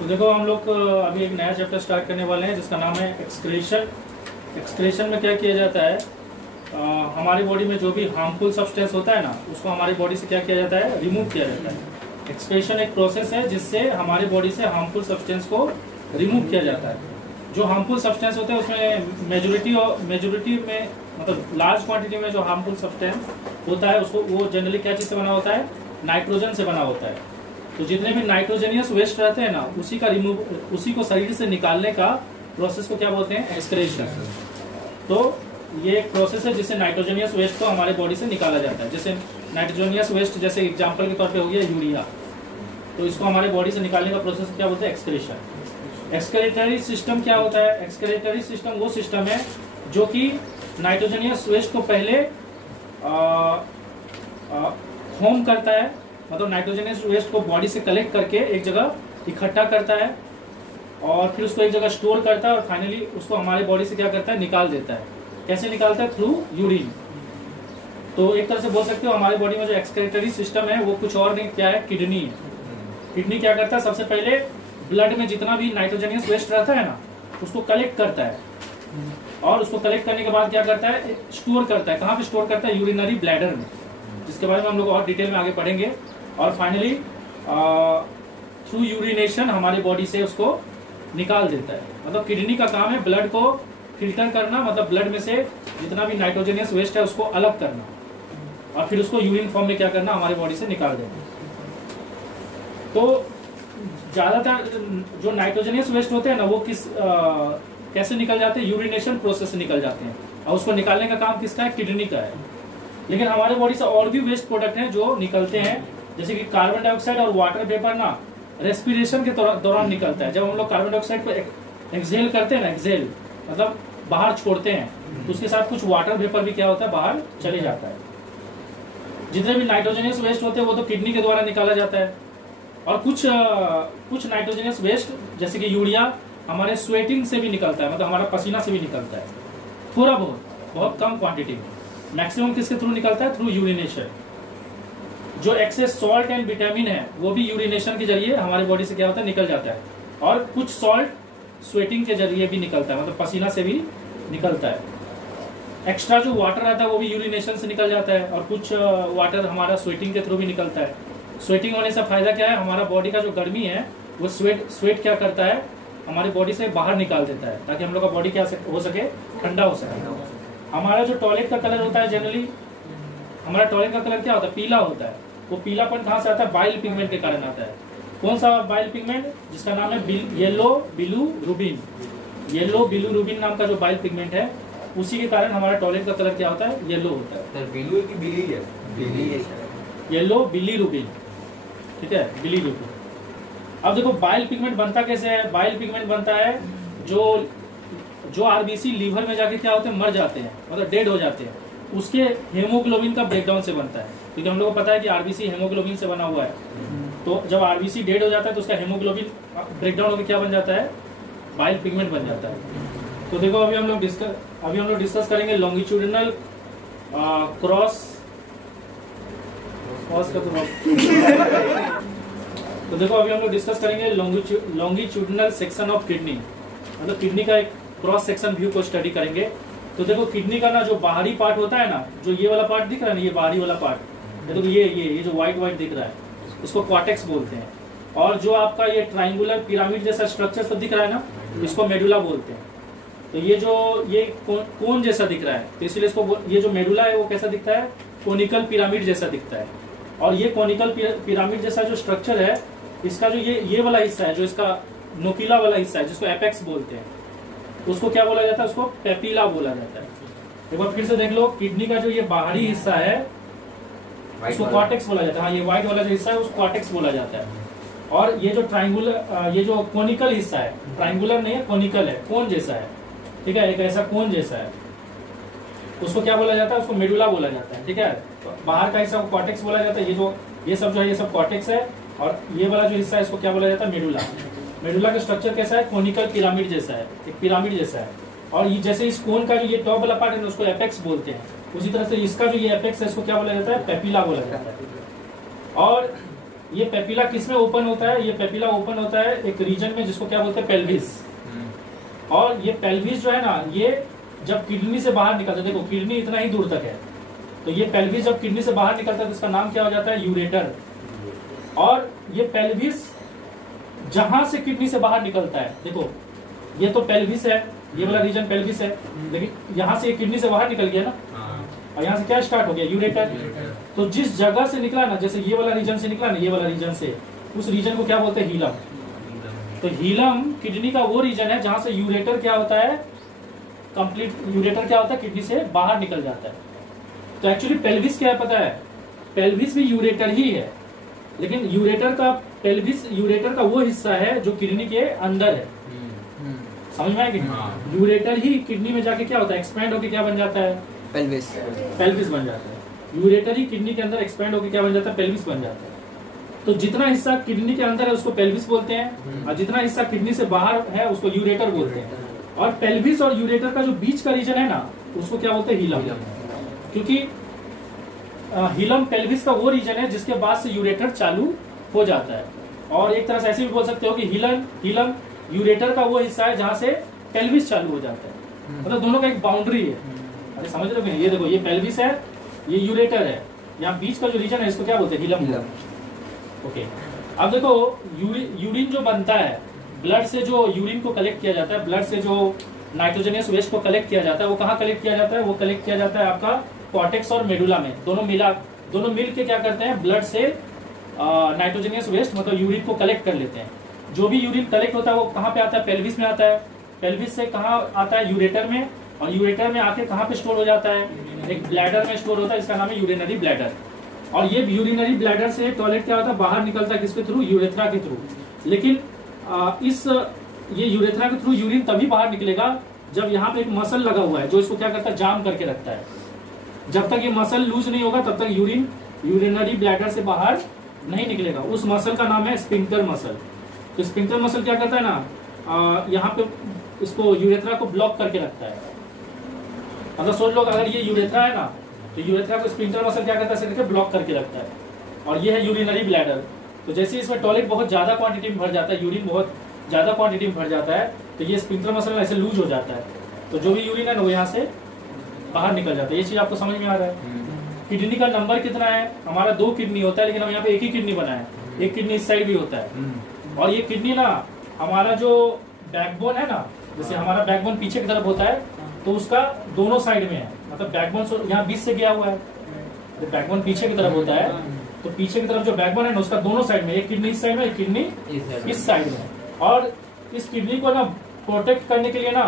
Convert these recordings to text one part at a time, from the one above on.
तो देखो हम लोग अभी एक नया चैप्टर स्टार्ट करने वाले हैं जिसका नाम है एक्सक्रीशन। एक्सक्रीशन में क्या किया जाता है, हमारी बॉडी में जो भी हार्मफुल सब्सटेंस होता है ना, उसको हमारी बॉडी से क्या किया जाता है, रिमूव किया जाता है। एक्सक्रीशन एक प्रोसेस है जिससे हमारी बॉडी से हार्मफुल सब्सटेंस को रिमूव किया जाता है। जो हार्मफुल सब्सटेंस होते हैं उसमें मेजोरिटी में मतलब लार्ज क्वांटिटी में जो हार्मफुल सब्सटेंस होता है उसको वो जनरली क्या चीज़ से बना होता है, नाइट्रोजन से बना होता है। तो जितने भी नाइट्रोजनियस वेस्ट रहते हैं ना, उसी को शरीर से निकालने का प्रोसेस को क्या बोलते हैं, एक्सक्रीशन। तो ये एक प्रोसेस है जिससे नाइट्रोजनियस वेस्ट को हमारे बॉडी से निकाला जाता है। जैसे नाइट्रोजनियस वेस्ट जैसे एग्जांपल के तौर पे हो गया यूरिया, तो इसको हमारे बॉडी से निकालने का प्रोसेस क्या बोलते हैं, एक्सक्रीशन। एक्सक्रीटरी सिस्टम क्या होता है, एक्सक्रीटरी सिस्टम वो सिस्टम है जो कि नाइट्रोजनियस वेस्ट को पहले होम करता है, मतलब नाइट्रोजनियस वेस्ट को बॉडी से कलेक्ट करके एक जगह इकट्ठा करता है और फिर उसको एक जगह स्टोर करता है और फाइनली उसको हमारे बॉडी से क्या करता है, निकाल देता है। कैसे निकालता है, थ्रू यूरिन। तो एक तरह से बोल सकते हो हमारे बॉडी में जो एक्सक्रीटरी सिस्टम है वो कुछ और नहीं, क्या है, किडनी है। किडनी क्या करता है, सबसे पहले ब्लड में जितना भी नाइट्रोजनियस वेस्ट रहता है ना, उसको कलेक्ट करता है और उसको कलेक्ट करने के बाद क्या करता है, स्टोर करता है। कहाँ पे स्टोर करता है, यूरिनरी ब्लैडर में, जिसके बारे में हम लोग और डिटेल में आगे पढ़ेंगे। और फाइनली थ्रू यूरिनेशन हमारी बॉडी से उसको निकाल देता है। मतलब किडनी का काम है ब्लड को फिल्टर करना, मतलब ब्लड में से जितना भी नाइट्रोजनियस वेस्ट है उसको अलग करना और फिर उसको यूरिन फॉर्म में क्या करना, हमारी बॉडी से निकाल देना। तो ज्यादातर जो नाइट्रोजनियस वेस्ट होते हैं ना, वो कैसे निकल जाते हैं, यूरिनेशन प्रोसेस से निकल जाते हैं और उसको निकालने का काम किसका है, किडनी का है। लेकिन हमारे बॉडी से और भी वेस्ट प्रोडक्ट हैं जो निकलते हैं, जैसे कि कार्बन डाइऑक्साइड और वाटर वेपर ना रेस्पिरेशन के दौरान निकलता है। जब हम लोग कार्बन डाइऑक्साइड को एक्सहेल करते हैं ना, एक्सहेल मतलब बाहर छोड़ते हैं, तो उसके साथ कुछ वाटर वेपर भी क्या होता है, बाहर चले जाता है। जितने भी नाइट्रोजनियस वेस्ट होते हैं वो तो किडनी के द्वारा निकाला जाता है और कुछ नाइट्रोजनियस वेस्ट जैसे कि यूरिया हमारे स्वेटिंग से भी निकलता है, मतलब हमारा पसीना से भी निकलता है, थोड़ा बहुत कम क्वांटिटी में। मैक्सिमम किसके थ्रू निकलता है, थ्रू यूरिनेशन। जो एक्सेस सॉल्ट एंड विटामिन है वो भी यूरिनेशन के जरिए हमारी बॉडी से क्या होता है, निकल जाता है। और कुछ सॉल्ट स्वेटिंग के जरिए भी निकलता है, मतलब पसीना से भी निकलता है। एक्स्ट्रा जो वाटर रहता है वो भी यूरिनेशन से निकल जाता है और कुछ वाटर हमारा स्वेटिंग के थ्रू भी निकलता है। स्वेटिंग होने से फायदा क्या है, हमारा बॉडी का जो गर्मी है वो स्वेट क्या करता है, हमारी बॉडी से बाहर निकाल देता है ताकि हम लोग का बॉडी क्या हो सके, ठंडा हो सके। हमारा जो टॉयलेट का कलर होता है, जनरली हमारा टॉयलेट का कलर क्या होता है, पीला होता है। वो पीलापन कहाँ से आता है, बाइल पिगमेंट के कारण आता है। कौन सा बाइल पिगमेंट, जिसका नाम है येलो बिलुरुबिन। येलो बिलुरुबिन नाम का जो बाइल पिगमेंट है, उसी के कारण हमारा टॉयलेट का कलर क्या होता है, येलो होता है। बिलू की बिली है, बिली है, येलो बिलीरुबिन, ठीक है, बिलीरुबिन। अब देखो बाइल पिगमेंट बनता कैसे है, बाइल पिगमेंट बनता है जो आरबीसी लीवर में जाके क्या होते हैं, मर जाते हैं, मतलब डेड हो जाते हैं, उसके हेमोग्लोबिन का ब्रेकडाउन से बनता है। क्योंकि हम लोग को पता है कि आरबीसी हेमोग्लोबिन से बना हुआ है। तो जब आरबीसी डेड हो जाता है तो उसका हेमोग्लोबिन ब्रेकडाउन होकर क्या बन जाता है, बाइल पिगमेंट बन जाता है। तो देखो अभी हम लोग डिस्कस करेंगे लॉन्गिट्यूडिनल क्रॉस का तो देखो अभी हम लोग डिस्कस करेंगे लॉन्गिट्यूडिनल सेक्शन ऑफ किडनी, मतलब किडनी का एक क्रॉस सेक्शन व्यू को स्टडी करेंगे। तो देखो किडनी का ना जो बाहरी पार्ट होता है ना, जो ये वाला पार्ट दिख रहा है ना, ये बाहरी वाला पार्ट, देखो ये जो व्हाइट दिख रहा है, इसको क्वार्टेक्स बोलते हैं। और जो आपका ये ट्राइंगुलर पिरामिड जैसा स्ट्रक्चर सब दिख रहा है ना, इसको मेडुला बोलते हैं। तो ये कोन जैसा दिख रहा है, तो इसलिए इसको ये जो मेडुला है वो कैसा दिखता है, कोनिकल पिरामिड जैसा दिखता है। और ये कोनिकल पिरामिड जैसा जो स्ट्रक्चर है, इसका जो ये वाला हिस्सा है, जो इसका नोकीला वाला हिस्सा है, जिसको एपेक्स बोलते हैं, उसको क्या बोला जाता है, उसको पेपिला बोला जाता है। एक बार फिर से देख लो, किडनी का जो ये बाहरी हिस्सा है उसको कॉर्टेक्स बोला जाता है। हाँ, ये व्हाइट वाला जो हिस्सा है उसको कॉर्टेक्स बोला जाता है। और ये जो ट्राइंगुलर, ये जो कोनिकल हिस्सा है, ट्राइंगुलर नहीं है, कोनिकल है, कोन जैसा है, ठीक है, एक ऐसा कोन जैसा है, उसको क्या बोला जाता है, उसको मेडुला बोला जाता है, ठीक है। तो बाहर का हिस्सा को कॉर्टेक्स बोला जाता है। ये सब जो है ये सब कॉर्टेक्स है और ये वाला जो हिस्सा है इसको क्या बोला जाता है, मेडुला। मेडुला का स्ट्रक्चर कैसा है, कोनिकल पिरामिड जैसा है, एक पिरामिड जैसा है। और ये जैसे इस कोन का जो ये टॉप वाला पार्ट है उसको एपेक्स बोलते हैं, उसी तरह से इसका जो ये एपेक्स है इसको क्या बोला जाता है, पेपिला बोला जाता है। और ये पेपिला किस में ओपन होता है? ये पेपिला ओपन होता है एक रीजन में जिसको क्या बोलते हैं, पेल्विस। और ये पेल्विस जो है ना, ये जब किडनी से बाहर निकलता है, देखो किडनी इतना ही दूर तक है, तो ये पेल्विस जब किडनी से बाहर निकलता है तो इसका नाम क्या हो जाता है? यूरेटर। और ये पेल्विस जहां से किडनी से बाहर निकलता है, देखो ये तो पेल्विस है, ये वाला रीजन पेल्विस है, लेकिन यहाँ से किडनी से बाहर निकल गया ना, और यहाँ से क्या स्टार्ट हो गया? यूरेटर। तो जिस जगह से निकला ना, जैसे ये वाला रीजन से निकला ना, ये वाला रीजन से, उस रीजन को क्या बोलते हैं? हीलम। तो हीलम किडनी का वो रीजन है जहां से यूरेटर क्या होता है? कंप्लीट यूरेटर क्या होता है? किडनी से बाहर निकल जाता है। तो एक्चुअली पेल्विस क्या है पता है? पेल्विस भी यूरेटर ही है, लेकिन यूरेटर का पेल्विस यूरेटर का वो हिस्सा है जो किडनी के अंदर है। समझ में आया कि यूरेटर ही किडनी में जाके क्या होता है? एक्सपैंड होकर क्या बन जाता है? पेल्विस। पेल्विस बन जाता है। यूरेटर ही किडनी के अंदर एक्सपैंड होकर क्या बन जाता है? पेल्विस बन जाता है। तो जितना हिस्सा किडनी के अंदर है उसको पेल्विस बोलते हैं, और जितना हिस्सा किडनी से बाहर है उसको यूरेटर बोलते हैं। और पेल्विस और यूरेटर का जो बीच का रीजन है ना, उसको क्या बोलते हैं? हीलम। क्योंकि हीलम पेल्विस का वो रीजन है जिसके बाद से यूरेटर चालू हो जाता है। और एक तरह से ऐसे भी बोल सकते हो कि हीलम यूरेटर का वो हिस्सा है जहां से पेल्विस चालू हो जाता है। मतलब दोनों का एक बाउंड्री है। अरे समझ रहे हो? ये देखो, ये पेल्विस है, ये यूरेटर है, यहाँ बीच का जो रीजन है इसको क्या बोलते हैं? हीलम। ओके, अब देखो यूरिन जो बनता है, ब्लड से जो यूरिन को कलेक्ट किया जाता है, ब्लड से जो नाइट्रोजनियस वेस्ट को कलेक्ट किया जाता है, वो कहाँ कलेक्ट किया जाता है? वो कलेक्ट किया जाता है आपका कॉर्टेक्स और मेडुला में। दोनों मिल के क्या करते हैं? ब्लड से नाइट्रोजनियस वेस्ट मतलब यूरिन को कलेक्ट कर लेते हैं। जो भी यूरिन कलेक्ट होता है वो कहाँ पे आता है? पेल्विस में आता है। पेल्विस से कहाँ आता है? यूरेटर में। और यूरेटर में आके कहाँ पे स्टोर हो जाता है? एक ब्लैडर में स्टोर होता है, इसका नाम है यूरिनरी ब्लैडर। और ये यूरिनरी ब्लैडर से टॉयलेट क्या होता है? बाहर निकलता है किसके थ्रू? यूरेथ्रा के थ्रू। लेकिन ये यूरेथ्रा के थ्रू यूरिन तभी बाहर निकलेगा जब यहाँ पे एक मसल लगा हुआ है जो इसको क्या करता है? जाम करके रखता है। जब तक ये मसल लूज नहीं होगा तब तक यूरिनरी ब्लैडर से बाहर नहीं निकलेगा। उस मसल का नाम है स्फिंक्टर मसल। तो स्फिंक्टर मसल क्या करता है ना, यहाँ पे इसको यूरेथ्रा को ब्लॉक करके रखता है। मतलब सोच लो, अगर ये यूरेथ्रा है ना, तो यूरेथ्रा को स्फिंक्टर मसल क्या करता है? ब्लॉक करके रखता है। और ये है यूरिनरी ब्लैडर। तो जैसे इसमें टॉयलेट बहुत ज्यादा क्वांटिटी में भर जाता है, यूरिन बहुत ज्यादा क्वांटिटी में भर जाता है, तो ये स्फिंक्टर मसल ऐसे लूज हो जाता है। तो जो भी यूरिन है ना वो यहाँ से बाहर निकल जाता है। ये चीज आपको समझ में आ रहा है? किडनी का नंबर कितना है? हमारा 2 किडनी होता है, लेकिन हम यहाँ पे एक ही किडनी बना है। एक किडनी इस साइड भी होता है। और ये किडनी ना, हमारा जो बैकबोन है ना, जैसे हमारा बैकबोन पीछे की तरफ होता है, तो उसका दोनों साइड में है। मतलब बैकबोन यहाँ बीच से गया हुआ है, तो बैकबोन पीछे की तरफ होता है, तो पीछे की तरफ जो बैकबोन है ना उसका दोनों साइड में, एक किडनी इस साइड में, एक किडनी इस साइड में। और इस किडनी को ना प्रोटेक्ट करने के लिए ना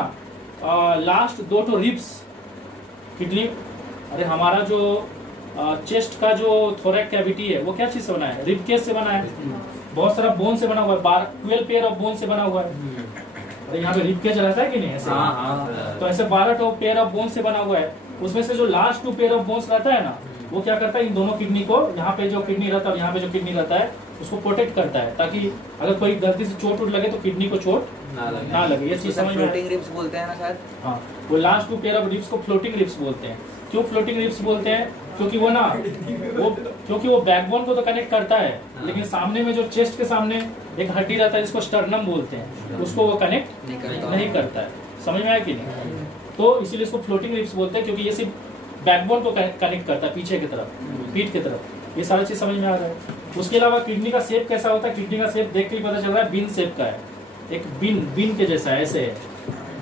लास्ट 2 तो रिब्स किडनी, अरे हमारा जो चेस्ट का जो थोरैक कैविटी है वो क्या चीज से बना है? रिब केस से बना है। बहुत सारा बोन से बना हुआ है, 12 पेयर ऑफ बोन से बना हुआ है। अरे यहाँ पे रिब केज रहता है कि नहीं ऐसे? तो ऐसे 12 पेयर ऑफ बोन से बना हुआ है। उसमें से जो लास्ट 2 पेयर ऑफ बोन्स रहता है ना, वो क्या करता है? इन दोनों किडनी को, यहाँ पे जो किडनी रहता है और यहाँ पे जो किडनी रहता है, उसको प्रोटेक्ट करता है, ताकि अगर कोई गलती से चोट लगे तो किडनी को चोट ना लगे। ये चीज समझ में? फ्लोटिंग रिब्स बोलते हैं ना शायद। हाँ, वो लास्ट 2 पेयर ऑफ रिब्स को फ्लोटिंग रिब्स बोलते हैं। क्यों फ्लोटिंग रिब्स बोलते हैं? क्योंकि वो बैकबोन को तो कनेक्ट करता है, लेकिन सामने में जो चेस्ट के सामने एक हड्डी रहता है जिसको स्टर्नम बोलते हैं, उसको वो कनेक्ट नहीं करता है। समझ में आया कि नहीं? तो इसीलिए इसको फ्लोटिंग रिब्स बोलते हैं, क्योंकि ये सिर्फ बैकबोन को कनेक्ट करता है पीछे की तरफ, पीठ की तरफ। ये सारी चीज समझ में आ रहा है? उसके अलावा किडनी का शेप कैसा होता है? किडनी का शेप देख के ही पता चल रहा है, बीन शेप का है। एक बीन के जैसा है, ऐसे है,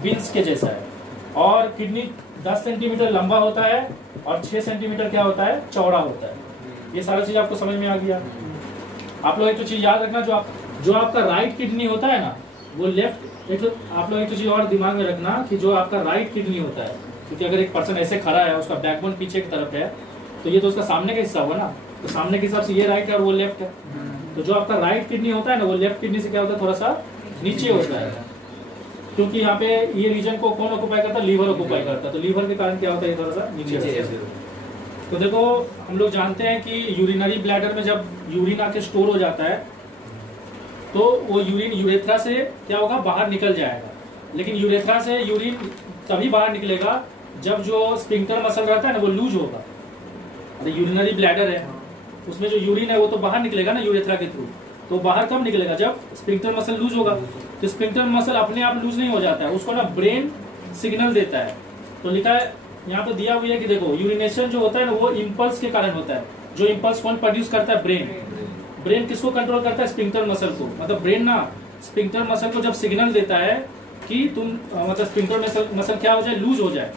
बीन्स के जैसा है। और किडनी 10 सेंटीमीटर लंबा होता है और 6 सेंटीमीटर क्या होता है? चौड़ा होता है। ये सारा चीज आपको समझ में आ गया? आप लोग एक तो चीज याद रखना, जो आपका राइट किडनी होता है ना, वो लेफ्ट, एक तो आप लोग एक तो चीज और दिमाग में रखना कि जो आपका राइट किडनी होता है, क्योंकि अगर एक पर्सन ऐसे खड़ा है, उसका बैकबोन पीछे की तरफ है, तो ये तो उसका सामने का हिस्सा हुआ ना, तो सामने के हिसाब से ये राइट है और वो लेफ्ट है। तो जो आपका राइट किडनी होता है ना, वो लेफ्ट किडनी से क्या होता है? थोड़ा सा नीचे होता है, क्योंकि यहाँ पे ये रीजन को कौन ऑक्युपाई करता है? लीवर ऑक्युपाई करता है। तो लीवर के कारण क्या होता है? थोड़ा सा नीचे। तो देखो, हम लोग जानते हैं कि यूरिनरी ब्लैडर में जब यूरिन आके स्टोर हो जाता है, तो वो यूरिन यूरेथ्रा से क्या होगा? बाहर निकल जाएगा। लेकिन यूरेथ्रा से यूरिन तभी बाहर निकलेगा जब जो स्फिंक्टर मसल रहता है ना वो लूज होगा। अरे यूरिनरी ब्लैडर है, उसमें जो यूरिन है वो तो बाहर निकलेगा ना यूरेथ्रा के थ्रू। तो बाहर कब निकलेगा? जब स्फिंक्टर मसल लूज होगा। तो स्फिंक्टर मसल अपने आप लूज नहीं हो जाता है, उसको ना ब्रेन सिग्नल देता है। तो लिखा है यहाँ पे दिया हुआ है कि देखो यूरिनेशन जो होता है ना वो इम्पल्स के कारण होता है। जो इम्पल्स कौन प्रोड्यूस करता है? ब्रेन। ब्रेन किसको कंट्रोल करता है? स्फिंक्टर मसल को। मतलब ब्रेन ना स्फिंक्टर मसल को जब सिग्नल देता है कि तुम मतलब स्फिंक्टर मसल क्या हो जाए? लूज हो जाए,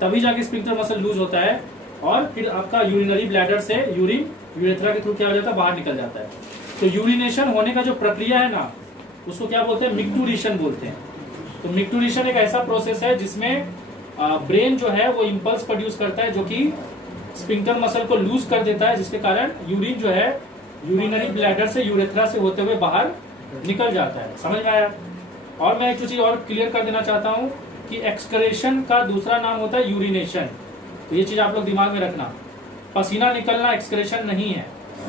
तभी जाके स्फिंक्टर मसल लूज होता है और फिर आपका यूरिनरी ब्लैडर से यूरिन यूरेथ्रा के थ्रू क्या हो जाता है? बाहर निकल जाता है। तो यूरिनेशन होने का जो प्रक्रिया है ना उसको क्या बोलते हैं? मिक्टूरेशन बोलते हैं। तो मिक्टूरेशन एक ऐसा प्रोसेस है जिसमें ब्रेन जो है वो इम्पल्स प्रोड्यूस करता है जो कि स्फिंक्टर मसल को लूज कर देता है, जिसके कारण यूरिन जो है यूरिनरी ब्लैडर से यूरेथ्रा से होते हुए बाहर निकल जाता है। समझ में आया? और मैं एक चीज और क्लियर कर देना चाहता हूँ कि एक्सक्रेशन का दूसरा नाम होता है यूरिनेशन। तो ये चीज आप लोग दिमाग में रखना। पसीना निकलना एक्सक्रेशन नहीं है,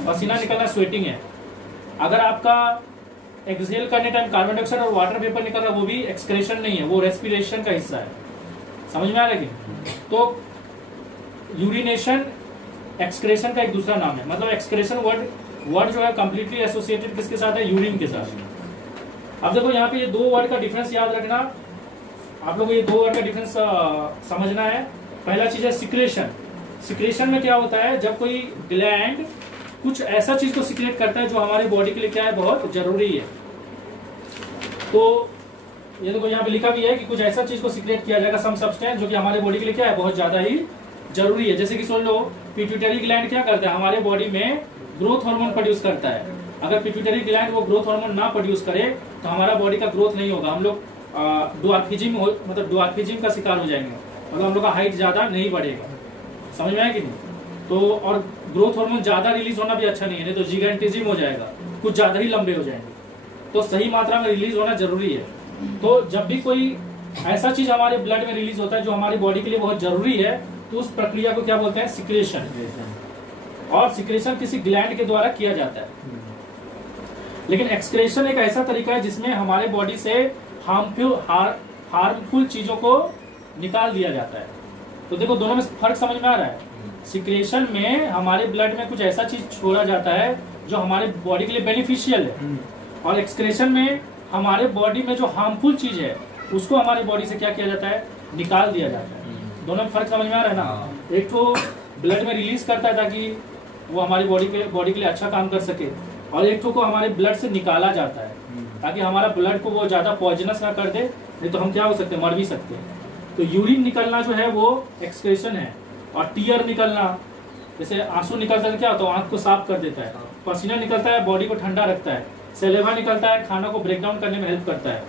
पसीना निकलना स्वेटिंग है। अगर आपका एक्सहेल करने टाइम कार्बन डाइऑक्साइड और वाटर वेपर निकल रहा है वो भी एक्सक्रेशन नहीं है, वो रेस्पिरेशन का हिस्सा है। समझ में आ रहा है कि? तो यूरिनेशन एक्सक्रेशन का एक दूसरा नाम है। मतलब एक्सक्रेशन वर्ड जो है कंप्लीटली एसोसिएटेड किसके साथ है? यूरिन के साथ। अब देखो यहाँ पे ये दो वर्ड का डिफरेंस याद रखना। आप लोगों को ये दो वर्ड का डिफरेंस समझना है। पहला चीज है सिक्रेशन। सिक्रेशन में क्या होता है? जब कोई ग्लैंड कुछ ऐसा चीज को सिक्रेट करता है जो हमारे बॉडी के लिए क्या है? बहुत जरूरी है। तो ये देखो यहाँ पे लिखा भी है कि कुछ ऐसा चीज को सिक्रेट किया जाएगा, सम सब्सटेंस, जो कि हमारे बॉडी के लिए क्या है? बहुत ज्यादा ही जरूरी है। जैसे कि सुन लो, पिट्यूटरी ग्लैंड क्या करता है? हमारे बॉडी में ग्रोथ हार्मोन प्रोड्यूस करता है। अगर पिट्यूटरी ग्लैंड वो ग्रोथ हार्मोन ना प्रोड्यूस करे तो हमारा बॉडी का ग्रोथ नहीं होगा। हम लोग डुआर्फिजिम का शिकार हो जाएंगे, मतलब हम लोग का हाइट ज्यादा नहीं बढ़ेगा। समझ में आया कि नहीं? तो और ग्रोथ हार्मोन ज्यादा रिलीज होना भी अच्छा नहीं है, नहीं तो जिगेंटिज्म हो जाएगा, कुछ ज्यादा ही लंबे हो जाएंगे। तो सही मात्रा में रिलीज होना जरूरी है। तो जब भी कोई ऐसा चीज हमारे ब्लड में रिलीज होता है जो हमारी बॉडी के लिए बहुत जरूरी है तो उस प्रक्रिया को क्या बोलते हैं? सिक्रेशन। और सिक्रेशन किसी ग्लैंड के द्वारा किया जाता है। लेकिन एक्सक्रेशन एक ऐसा तरीका है जिसमें हमारे बॉडी से हार्मफुल चीजों को निकाल दिया जाता है। तो देखो दोनों में फर्क समझ में आ रहा है? सिक्रेशन में हमारे ब्लड में कुछ ऐसा चीज छोड़ा जाता है जो हमारे बॉडी के लिए बेनिफिशियल है, और एक्सक्रेशन में हमारे बॉडी में जो हार्मफुल चीज है उसको हमारी बॉडी से क्या किया जाता है? निकाल दिया जाता है। दोनों में फर्क समझ में आ रहा है ना? एक तो ब्लड में रिलीज करता है ताकि वो हमारी बॉडी के लिए अच्छा काम कर सके, और एक को हमारे ब्लड से निकाला जाता है ताकि हमारा ब्लड को वो ज्यादा पॉइजनस ना कर दे, नहीं तो हम क्या हो सकते हैं? मर भी सकते हैं। तो यूरिन निकलना जो है वो एक्सक्रेशन है। और टीयर निकलना, जैसे आंसू निकलता है क्या होता है? आंख को साफ कर देता है। पसीना निकलता है, बॉडी को ठंडा रखता है। सेलेवा निकलता है, खाना को ब्रेक डाउन करने में हेल्प करता है।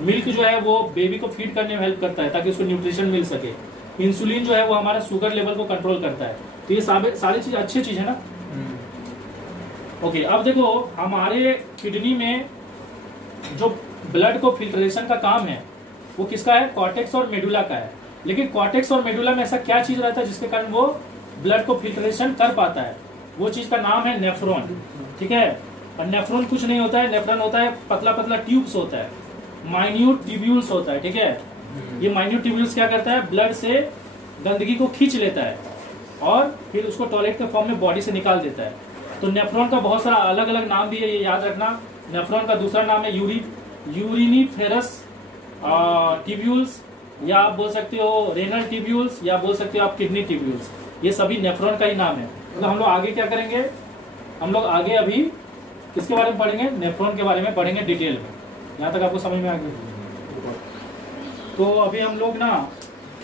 मिल्क जो है वो बेबी को फीड करने में हेल्प करता है ताकि उसको न्यूट्रिशन मिल सके। इंसुलिन जो है वो हमारा शुगर लेवल को कंट्रोल करता है। तो ये सारी चीज अच्छी चीज है ना? ओके, अब देखो हमारे किडनी में जो ब्लड को फिल्ट्रेशन का काम है वो किसका है? कॉर्टेक्स और मेडुला का है। लेकिन कॉर्टेक्स और मेडुला में ऐसा क्या चीज रहता है जिसके कारण वो ब्लड को फिल्ट्रेशन कर पाता है? वो चीज का नाम है नेफ्रॉन। ठीक है? और नेफ्रॉन कुछ नहीं होता है, नेफ्रॉन होता है पतला पतला ट्यूब्स होता है, माइन्यूट ट्यूब्यूल्स होता है। ठीक है? ये माइन्यूट ट्यूब्यूल्स क्या करता है? ब्लड से गंदगी को खींच लेता है और फिर उसको टॉयलेट के फॉर्म में बॉडी से निकाल देता है। तो नेफ्रॉन का बहुत सारा अलग अलग नाम भी है, ये याद रखना। नेफ्रॉन का दूसरा नाम है यूरिनिफेरस ट्यूब्यूल्स, या आप बोल सकते हो रेनल ट्यूब्यूल्स, या बोल सकते हो आप किडनी ट्यूब्यूल्स। ये सभी नेफ्रॉन का ही नाम है। तो हम लोग आगे क्या करेंगे? हम लोग आगे अभी किसके बारे में पढ़ेंगे? नेफ्रॉन के बारे में पढ़ेंगे डिटेल में। यहाँ तक आपको समझ में आ गया? तो अभी हम लोग ना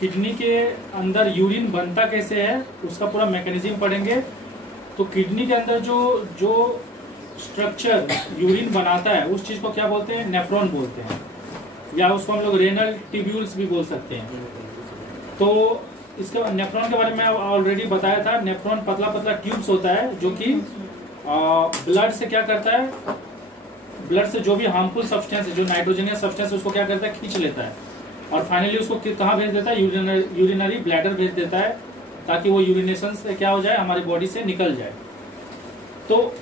किडनी के अंदर यूरिन बनता कैसे है उसका पूरा मैकेनिज्म पढ़ेंगे। तो किडनी के अंदर जो स्ट्रक्चर यूरिन बनाता है उस चीज को क्या बोलते हैं? नेफ्रॉन बोलते हैं, या उसको हम लोग रेनल ट्यूब्यूल्स भी बोल सकते हैं। तो इसके नेफ्रॉन के बारे में ऑलरेडी बताया था। नेफ्रॉन पतला पतला ट्यूब्स होता है जो कि ब्लड से क्या करता है? ब्लड से जो भी हार्मफुल सब्सटेंस है, जो नाइट्रोजनियस सब्सटेंस है, उसको क्या करता है? खींच लेता है और फाइनली उसको कहाँ भेज देता है? यूरिनरी ब्लैडर भेज देता है ताकि वो यूरिनेशन से क्या हो जाए? हमारी बॉडी से निकल जाए। तो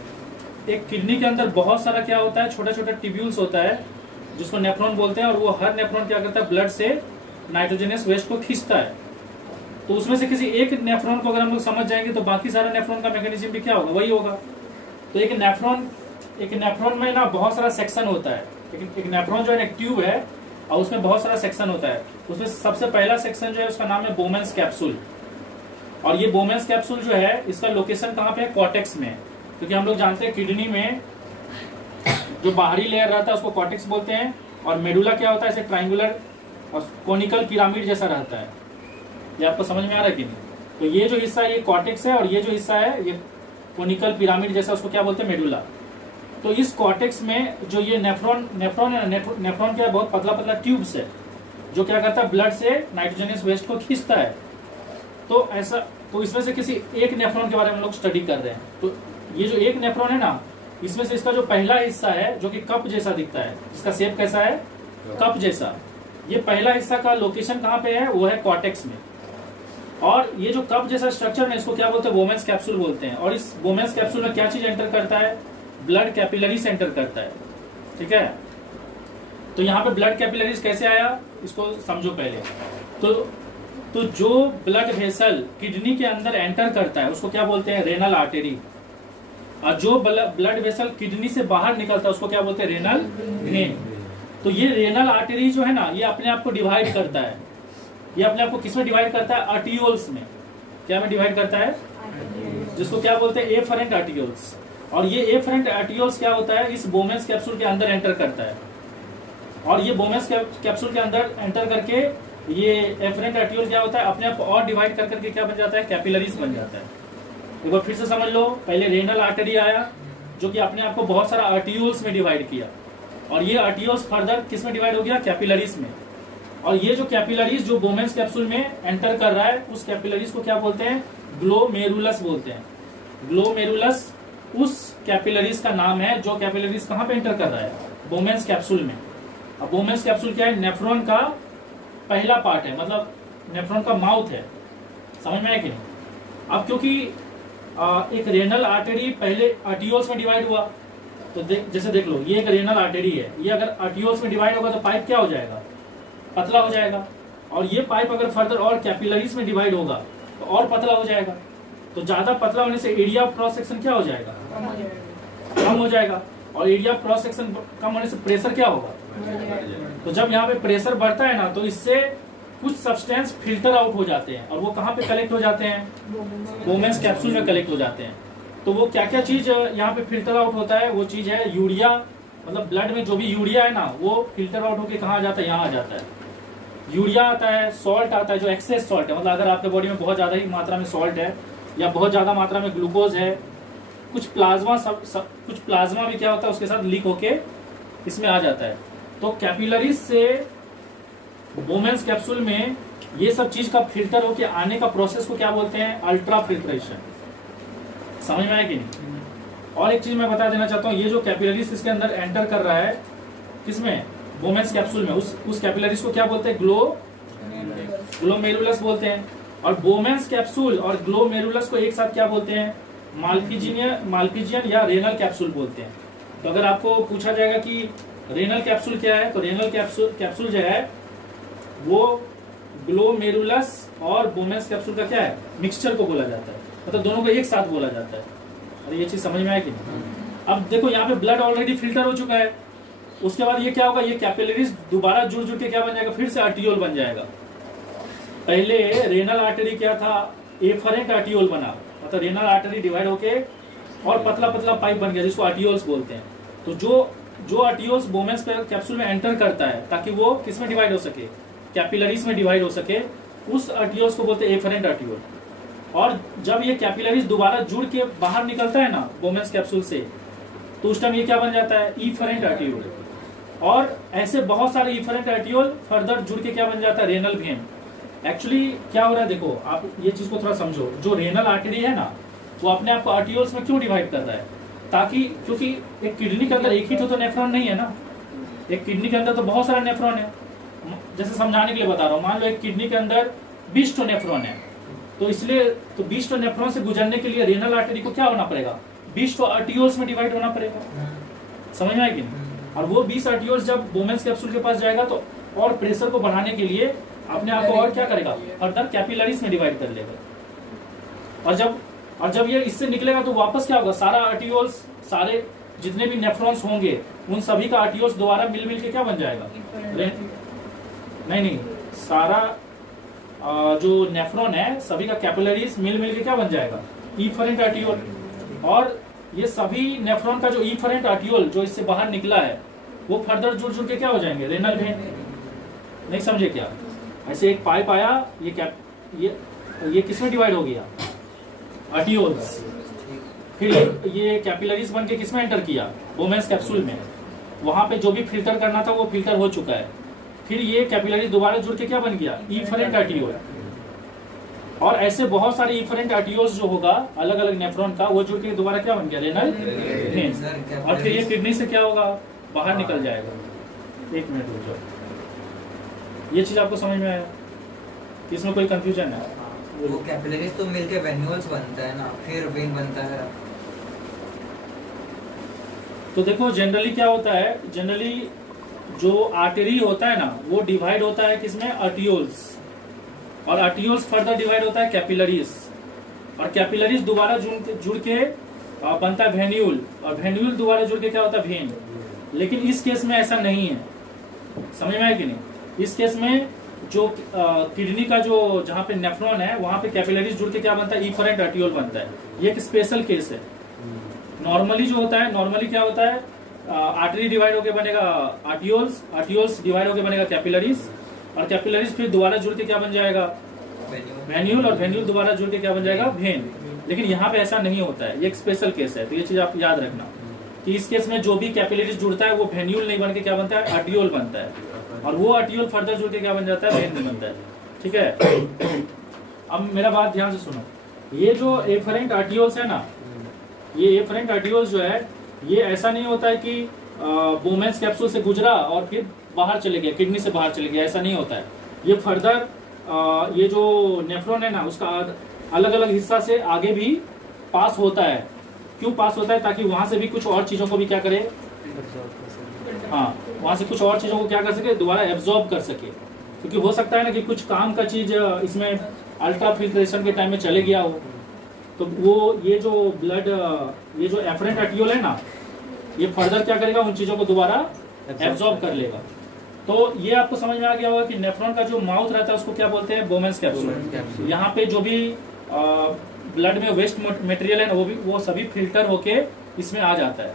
एक किडनी के अंदर बहुत सारा क्या होता है? छोटा छोटा ट्यूब्यूल्स होता है जिसको नेफ्रॉन बोलते हैं, और वो हर नेफ्रॉन क्या करता है? ब्लड से नाइट्रोजनियस वेस्ट को खींचता है। तो उसमें से किसी एक नेफ्रॉन को अगर हम लोग समझ जाएंगे तो बाकी सारा नेफ्रॉन का मैकेनिज्म भी क्या होगा, वही होगा। तो एक नेफ्रॉन में ना बहुत सारा सेक्शन होता है। एक नेफ्रॉन जो है एक ट्यूब है और उसमें बहुत सारा सेक्शन होता है। उसमें सबसे पहला सेक्शन जो है उसका नाम है बोमेंस कैप्सूल। और ये बोमेंस कैप्सूल जो है इसका लोकेशन कहाँ पे है, कॉर्टेक्स में। क्योंकि हम लोग जानते हैं किडनी में जो बाहरी लेयर रहता है उसको कॉर्टेक्स बोलते हैं, और मेडुला क्या होता है, ऐसे ट्राइंगुलर और कोनिकल पिरामिड जैसा रहता है। ये आपको समझ में आ रहा है कि नहीं? तो ये जो हिस्सा है ये कॉर्टेक्स है, और ये जो हिस्सा है ये कोनिकल पिरामिड जैसा, उसको क्या बोलते हैं, मेडुला। तो इस कॉर्टेक्स में जो ये नेफ्रॉन क्या है, बहुत पतला पतला ट्यूब्स है जो क्या करता है, ब्लड से नाइट्रोजनियस वेस्ट को खींचता है। तो इसमें से किसी एक नेफ्रॉन के बारे में हम लोग स्टडी कर रहे हैं। तो ये जो एक नेफ्रॉन है ना, इसमें से इसका जो पहला हिस्सा है जो कि कप जैसा दिखता है, इसका शेप कैसा है, कप जैसा, ये पहला हिस्सा का लोकेशन कहाँ पे है, वो है कॉर्टेक्स में। और ये जो कप जैसा स्ट्रक्चर है इसको क्या बोलते हैं, बोमेंस कैप्सूल बोलते हैं। और इस बोमेंस कैप्सूल में क्या चीज एंटर करता है, ब्लड कैपिलरीज एंटर करता है। ठीक है, तो यहाँ पे ब्लड कैपिलरीज कैसे आया इसको समझो पहले। तो जो ब्लड वेसल किडनी के अंदर एंटर करता है उसको क्या बोलते हैं, रेनल आर्टरी। और जो ब्लड वेसल किडनी से बाहर निकलता है उसको क्या बोलते हैं, रेनल वेन। तो ये रेनल आर्टरी जो है ना, ये अपने आप को डिवाइड करता है। ये अपने आप को किसमें डिवाइड करता है, आर्टियोल्स में। क्या में डिवाइड करता है, जिसको क्या बोलते हैं, एफरेंट आर्टियोल्स। और ये एफरेंट आर्टियोल्स क्या होता है, इस बोमेंस कैप्सूल के अंदर एंटर करता है। और ये बोमेंस कैप्सूल के अंदर एंटर करके ये एफरेंट आर्टियोल क्या होता है, अपने आप को और डिवाइड कर करके क्या बन जाता है, कैपिलरीज बन जाता है। एक बार फिर से समझ लो, पहले रेनल आर्टरी आया जो कि अपने आप को बहुत सारा आर्टियोल्स में डिवाइड किया, और ये आर्टियोल्स फर्दर किस में डिवाइड हो गया, कैपिलरीज में। और ये जो कैपिलरीज जो बोमेंस कैप्सूल में एंटर कर रहा है उस कैपिलरीज को क्या बोलते हैं, ग्लोमेरुलस बोलते हैं। ग्लोमेरुलस उस कैपिलरीज का नाम है जो कैपिलरीज कहाँ पे एंटर कर रहा है, बोमेंस कैप्सूल में। अब बोमेंस कैप्सूल क्या है, नेफ्रॉन का पहला पार्ट है, मतलब नेफ्रॉन का माउथ है। समझ में आया कि नहीं? अब क्योंकि एक रेनल आर्टरी पहले आर्टियोल्स में डिवाइड हुआ, तो जैसे देख लो ये एक रेनल आर्टरी है, ये अगर आर्टियोल्स में डिवाइड होगा तो पाइप क्या हो जाएगा, पतला हो जाएगा। और ये पाइप अगर फर्दर और कैपिलरीज में डिवाइड होगा तो और पतला हो जाएगा। तो ज्यादा पतला होने से एरिया ऑफ क्रॉस सेक्शन क्या हो जाएगा, कम हो जाएगा। और एरिया ऑफ क्रॉस सेक्शन कम होने से प्रेशर क्या होगा, तो जब यहाँ पे प्रेशर बढ़ता है ना तो इससे कुछ सब्सटेंस फिल्टर आउट हो जाते हैं, और वो कहाँ पे कलेक्ट हो जाते हैं, बोमेंस कैप्सूल में कलेक्ट हो जाते हैं। तो वो क्या क्या चीज यहाँ पे फिल्टर आउट होता है, वो चीज है यूरिया, मतलब ब्लड में जो भी यूरिया है ना वो फिल्टर आउट होके कहाँ आ जाता है, यहाँ आ जाता है। यूरिया आता है, सॉल्ट आता है जो एक्सेस सॉल्ट है, मतलब अगर आपके बॉडी में बहुत ज्यादा ही मात्रा में सॉल्ट है या बहुत ज्यादा मात्रा में ग्लूकोज है, कुछ प्लाज्मा भी क्या होता है उसके साथ लीक होके इसमें आ जाता है। तो कैपिलरीज से बोमेंस कैप्सूल में ये सब चीज का फिल्टर होके आने का प्रोसेस को क्या बोलते हैं, अल्ट्रा फिल्ट्रेशन। समझ में आया कि नहीं? और एक चीज मैं बता देना चाहता हूँ, ये जो कैपिलरीज इसके अंदर एंटर कर रहा है किसमें, बोमेंस कैप्सूल में, उस कैपिलरीज को क्या बोलते हैं, ग्लोमेरुलस बोलते हैं। और बोमेंस कैप्सूल और ग्लोमेरुलस को एक साथ क्या बोलते हैं, माल्पीजियन या रेनल कैप्सूल बोलते हैं। तो अगर आपको पूछा जाएगा कि रेनल कैप्सूल क्या है, तो रेनल कैप्सूल जो है वो ग्लोमेरुलस और बोमेंस कैप्सूल का क्या है, मिक्सचर को बोला जाता है, मतलब दोनों को एक साथ बोला जाता है। अरे ये चीज समझ में आया कि नहीं? अब देखो यहाँ पे ब्लड ऑलरेडी फिल्टर हो चुका है, उसके बाद ये क्या होगा, ये कैपिलरीज दोबारा जुड़ के क्या बन जाएगा, फिर से आर्टियोल बन जाएगा। पहले रेनल आर्टरी क्या था, एफरेंट आर्टियोल बना, मतलब रेनल आर्टरी डिवाइड होके और पतला पतला पाइप बन गया जिसको आर्टियोल्स बोलते हैं। तो जो आर्टियोल्स बोमेंस कैप्सूल में एंटर करता है ताकि वो किस में डिवाइड हो सके, कैपिलरीज में डिवाइड हो सके, उस आर्टियोल्स को बोलते हैं एफरेंट आर्टियोल। और जब ये कैपिलरीज दोबारा जुड़ के बाहर निकलता है ना बोमेंस कैप्सूल से, तो उस टाइम ये क्या बन जाता है, इफरेंट आर्टियोल। और ऐसे बहुत सारे इफरेंट आर्टियोल फर्दर जुड़ के क्या बन जाता है, रेनल वेन। एक्चुअली क्या हो रहा है, देखो आप ये चीज को थोड़ा समझो, जो रेनल आर्टरी है ना वो अपने आप को आर्टियोल्स में क्यों डिवाइड कर रहा है, ताकि क्योंकि एक किडनी के अंदर एक ही तो नेफ्रॉन नहीं है ना, एक किडनी के अंदर तो बहुत सारा नेफ्रॉन है। जैसे समझाने के लिए बता रहा हूँ, मान लो एक किडनी के अंदर 20 नेफ्रॉन है, तो इसलिए तो 20 नेफ्रॉन से गुजरने के लिए रेनल आर्टरी को क्या होना पड़ेगा, 20 आर्टियोल्स में डिवाइड होना पड़ेगा। समझ में आएगी? और वो 20 आर्टियोल्स जब बोमेंस कैप्सूल के पास जाएगा तो और प्रेशर को बढ़ाने के लिए अपने आप को और क्या करेगा, फर्दर कैपिलरीज में डिवाइड कर लेगा। और जब ये इससे निकलेगा तो वापस क्या होगा, सारा आर्टियोल्स, सारे जितने भी नेफ्रॉन्स होंगे उन सभी का आर्टियोल्स दोबारा मिल के क्या बन जाएगा, नहीं, सारा जो नेफ्रॉन है सभी का कैपिलरीज मिल के क्या बन जाएगा, इफरेंट आर्टियोल। और ये सभी नेफ्रॉन का जो इफरेंट आर्टियोल जो इससे बाहर निकला है वो फर्दर जुड़ के क्या हो जाएंगे, रेनल वेन। नहीं समझे क्या, ऐसे एक पाइप आया, ये किसमें डिवाइड हो गया, आर्टियोल्स, फिर ये कैपिलरीज बन के किसमें एंटर किया, बोमेंस कैप्सूल में। वहां पे जो भी फिल्टर करना था वो फिल्टर हो चुका है। फिर ये कैपिलरी दोबारा जुड़ के क्या बन गया, इफरेंट आर्टियोल। और ऐसे बहुत सारे इफरेंट आर्टियोल्स जो होगा अलग अलग नेफ्रॉन का, वो जुड़ के दोबारा क्या बन गया, रेनल वेन। और फिर ये किडनी से क्या होगा, बाहर निकल जाएगा। एक मिनट रुक जाओ, ये चीज आपको समझ में आया, इसमें कोई कंफ्यूजन है? वो कैपिलरीज तो मिलके वेन्यूल्स बनता है ना, फिर वेन बनता है। तो देखो जनरली क्या होता है, जनरली जो आर्टरी होता है ना वो डिवाइड होता है किसमें, आर्टियोल्स, और आर्टियोल्स फर्दर डिवाइड होता है कैपिलरीज, और कैपिलरीज दोबारा जुड़ के बनता है वेन्यूल, और वेन्यूल दोबारा जुड़ के क्या होता है, वेन। लेकिन इस केस में ऐसा नहीं है, समझ में आया कि नहीं। इस केस में जो किडनी का जो जहाँ पे नेफ्रॉन है वहां पे कैपिलरीज जुड़ के क्या बनता है, इफरेंट आर्टियोल बनता है। ये एक स्पेशल केस है। नॉर्मली जो होता है, नॉर्मली क्या होता है, आर्टरी डिवाइड होके बनेगा आर्टियोल्स, आर्टियोल्स डिवाइड होके बनेगा कैपिलरीज, और कैपिलरीज फिर दोबारा जुड़ के क्या बन जाएगा, वेन्यूल, और वेन्यूल दोबारा जुड़ के क्या बन जाएगा, वेन। लेकिन यहाँ पे ऐसा नहीं होता है, ये एक स्पेशल केस है। तो ये चीज आप याद रखना कि इस केस में जो भी कैपिलरीज जुड़ता है वो वेन्यूल नहीं बन के क्या बनता है, आर्टियोल बनता है, और वो आर्टियोल फर्दर जुड़ के क्या बन जाता है, वेन बनता है। ठीक है, अब मेरा बात ध्यान से सुनो। ये जो एफरेंट आर्टियोल्स है ना, ये एफरेंट आर्टियोल्स जो है ये ऐसा नहीं होता है कि बोमेंस कैप्सूल से गुजरा और फिर बाहर चले गया, किडनी से बाहर चले गया, ऐसा नहीं होता है। ये फर्दर ये जो नेफ्रॉन है ना उसका अलग अलग हिस्सा से आगे भी पास होता है। क्यों पास होता है, ताकि वहां से भी कुछ और चीजों को भी क्या करे, हाँ वहां से कुछ और चीजों को क्या कर सके, दोबारा एब्जॉर्ब कर सके। क्योंकि हो सकता है ना कि कुछ काम का चीज इसमें अल्ट्रा फिल्ट्रेशन के टाइम में चले गया हो, तो वो ये जो ब्लड, ये जो एफरेंट आर्टियोल है ना, ये फर्दर क्या करेगा, उन चीजों को दोबारा एब्जॉर्ब कर लेगा। तो ये आपको समझ में आ गया होगा कि नेफ्रॉन का जो माउथ रहता है उसको क्या बोलते हैं, बोमेंस कैप्सूल। यहाँ पे जो भी ब्लड में वेस्ट मटेरियल है ना वो सभी फिल्टर होके इसमें आ जाता है।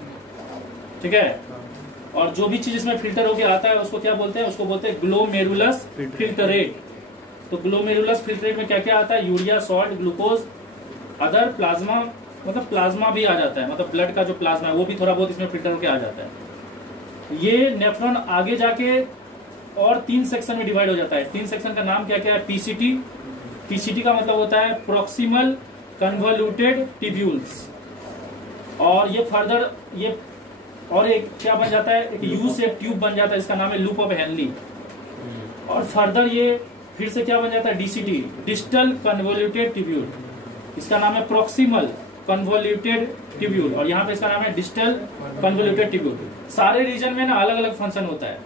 ठीक है, और जो भी चीज इसमें फिल्टर होके आता है उसको क्या बोलते हैं, उसको बोलते हैं ग्लोमेरुलस फिल्टरेट। तो ग्लोमेरुलस फिल्टरेट में क्या क्या आता है, urea, salt, glucose, other plasma, मतलब प्लाज्मा भी आ जाता है, मतलब ब्लड का जो प्लाज्मा है वो भी थोड़ा बहुत इसमें फिल्टर होके आ जाता है। ये नेफ्रॉन आगे जाके और 3 सेक्शन में डिवाइड हो जाता है। 3 सेक्शन का नाम क्या क्या है, पीसीटी। पीसीटी का मतलब होता है प्रोक्सिमल कन्वोल्यूटेड ट्यूब्यूल्स। और ये फर्दर ये और एक क्या बन जाता है, एक यू शेप ट्यूब बन जाता है, इसका नाम है लूप ऑफ हेनली। और फर्दर ये फिर से क्या बन जाता है, डीसीटी, डिस्टल कन्वोल्यूटेड ट्यूब्यूल। इसका नाम है प्रोक्सिमल कन्वोल्यूटेड ट्यूब्यूल, और यहाँ पे इसका नाम है डिस्टल कन्वोल्यूटेड ट्यूब्यूल। सारे रीजन में ना अलग अलग फंक्शन होता है।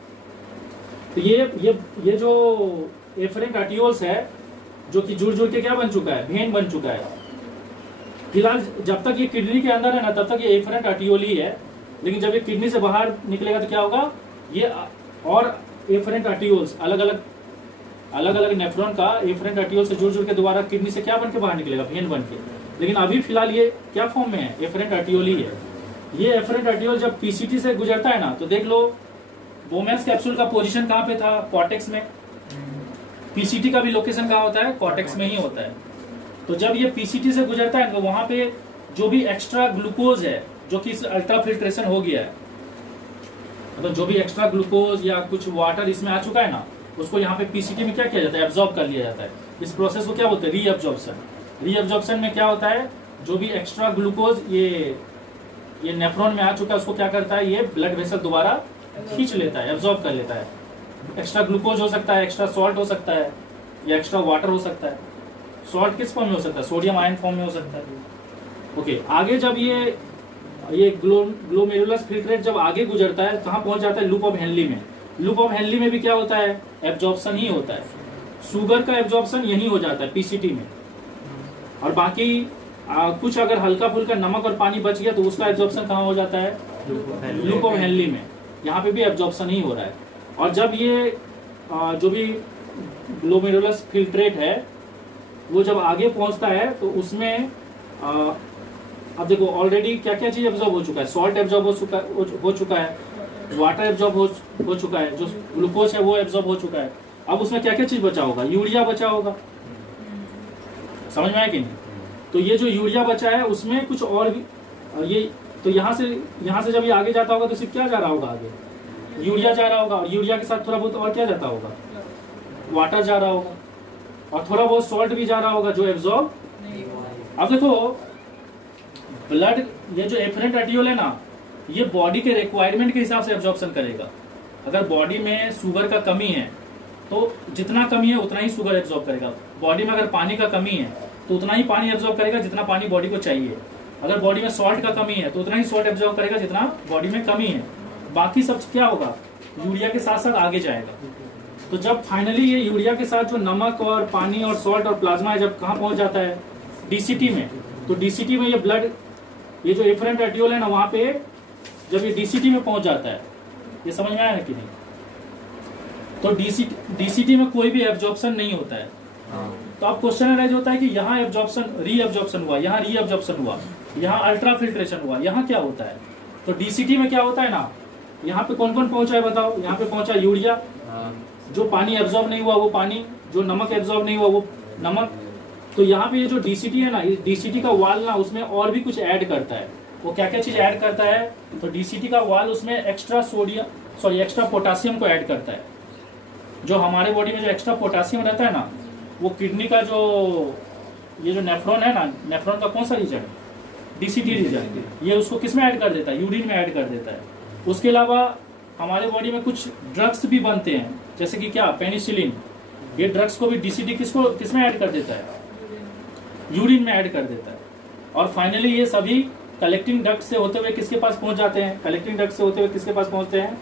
तो ये जो एफरेंट आर्टियोल्स है जो कि जुड़ के क्या बन चुका है, वेन बन चुका है। फिलहाल जब तक ये किडनी के अंदर है ना तब तक ये एफरेंट आर्टियोल ही है, लेकिन जब ये किडनी से बाहर निकलेगा तो क्या होगा, ये और एफरेंट आर्टियोल्स अलग अलग नेफ्रॉन का एफरेंट आर्टियोल से जुड़ के दोबारा किडनी से क्या बन के बाहर निकलेगा, वेन बन के। लेकिन अभी फिलहाल ये क्या फॉर्म में है, एफरेंट आर्टियोल ही है। ये एफरेंट आर्टियोल जब पीसीटी से गुजरता है ना तो देख लो बोमेंस कैप्सूल का पोजीशन कहाँ पे था, कॉर्टेक्स में। पीसीटी का भी लोकेशन कहाँ होता है, कॉर्टेक्स में ही होता है। तो जब ये पीसीटी से गुजरता है तो वहां पे जो भी एक्स्ट्रा ग्लूकोज है जो कि अल्ट्रा फिल्ट्रेशन हो गया है, मतलब जो भी एक्स्ट्रा ग्लूकोज या कुछ वाटर इसमें आ चुका है ना, उसको यहाँ पे पीसीटी में क्या किया जाता है, एब्जॉर्ब कर लिया जाता है। इस प्रोसेस को क्या बोलते हैं, रीअब्जॉर्प्शन। रीअब्जॉर्प्शन में क्या होता है, जो भी एक्स्ट्रा ग्लूकोज ये नेफ्रॉन में आ चुका है उसको क्या करता है, ये ब्लड वेसल दोबारा खींच लेता है, एब्जॉर्ब कर लेता है। एक्स्ट्रा ग्लूकोज हो सकता है, एक्स्ट्रा सॉल्ट हो सकता है, या एक्स्ट्रा वाटर हो सकता है। सॉल्ट किस फॉर्म में हो सकता है, सोडियम आयन फॉर्म में हो सकता है। ओके, आगे जब ये ग्लोमेरुलस फिल्ट्रेट जब आगे गुजरता है कहाँ पहुंच जाता है, लूप ऑफ हेनली में। लूप ऑफ हेनली में भी क्या होता है, एब्जॉर्प्शन ही होता है। शुगर का एब्जॉर्प्शन यही हो जाता है पीसीटी में, और बाकी कुछ अगर हल्का फुल्का नमक और पानी बच गया तो उसका एब्जॉर्प्शन कहाँ हो जाता है, ग्लूकोज हेनली में। यहाँ पे भी एब्जॉर्प्शन ही हो रहा है। और जब ये जो भी ग्लोमेरुलस फिल्ट्रेट है वो जब आगे पहुंचता है तो उसमें अब देखो ऑलरेडी क्या क्या चीज एब्जॉर्ब हो चुका है, सॉल्ट एब्जॉर्ब हो चुका है, वाटर एब्जॉर्ब हो चुका है, जो ग्लूकोज है वो एब्जॉर्ब हो चुका है। अब उसमें क्या क्या चीज बचा होगा, यूरिया बचा होगा, समझ में आया कि नहीं। तो ये जो यूरिया बचा है उसमें कुछ और भी ये तो यहाँ से जब ये आगे जाता होगा तो सिर्फ क्या जा रहा होगा, आगे यूरिया जा रहा होगा, और यूरिया के साथ थोड़ा बहुत और क्या जाता होगा, वाटर जा रहा होगा, और थोड़ा बहुत सॉल्ट भी जा रहा होगा जो एब्जॉर्ब। अब देखो ब्लड, ये जो एफरेंट रेटियोल है ना, ये बॉडी के रिक्वायरमेंट के हिसाब से एब्जॉर्प्शन करेगा। अगर बॉडी में शुगर का कमी है तो जितना कमी है उतना ही शुगर एब्जॉर्ब करेगा। बॉडी में अगर पानी का कमी है तो उतना ही पानी एब्जॉर्ब करेगा जितना पानी बॉडी को चाहिए। अगर बॉडी में सॉल्ट का कमी है तो उतना ही सॉल्ट एब्जॉर्ब करेगा जितना बॉडी में कमी है। बाकी सब क्या होगा, यूरिया के साथ साथ आगे जाएगा। तो जब फाइनली ये यूरिया के साथ जो नमक और पानी और सॉल्ट और प्लाज्मा है जब कहाँ पहुंच जाता है, डीसीटी में, तो डीसीटी में ये ब्लड, ये जो एफरेंट रेटियोल है ना, वहां पे जब ये डीसीटी में पहुंच जाता है, ये समझ में आया है कि नहीं, तो डीसीटी में कोई भी एब्जॉर्प्शन नहीं होता है। तो अब क्वेश्चन राइज होता है कि यहाँ एब्जॉर्प्शन, रीएब्जॉर्प्शन हुआ, यहाँ रीएब्जॉर्प्शन हुआ, यहाँ अल्ट्रा फिल्ट्रेशन हुआ, यहाँ क्या होता है। तो डीसीटी में क्या होता है ना, यहाँ पे कौन कौन पहुंचा है बताओ, यहाँ पे पहुंचा यूरिया, जो पानी एब्जॉर्ब नहीं हुआ वो पानी, जो नमक एब्जॉर्ब नहीं हुआ वो नमक। तो यहाँ पे ये जो डीसीटी है ना, डीसीटी का वाल ना उसमें और भी कुछ ऐड करता है। वो क्या क्या चीज ऐड करता है, तो डीसीटी का वाल उसमें एक्स्ट्रा पोटासियम को ऐड करता है। जो हमारे बॉडी में जो एक्स्ट्रा पोटासियम रहता है ना, वो किडनी का ये जो नेफ्रॉन है ना, नेफ्रॉन का कौन सा रीजन, डीसीटी रीजन, ये उसको किस में ऐड कर देता है, यूरिन में ऐड कर देता है। उसके अलावा हमारे बॉडी में कुछ ड्रग्स भी बनते हैं, जैसे कि क्या, पेनिसिलिन, ये ड्रग्स को भी डीसीटी किस में ऐड कर देता है, यूरिन में ऐड कर देता है। और फाइनली ये सभी कलेक्टिंग डक्ट से होते हुए किसके पास पहुंच जाते हैं, कलेक्टिंग डक्ट से होते हुए किसके पास पहुंचते हैं,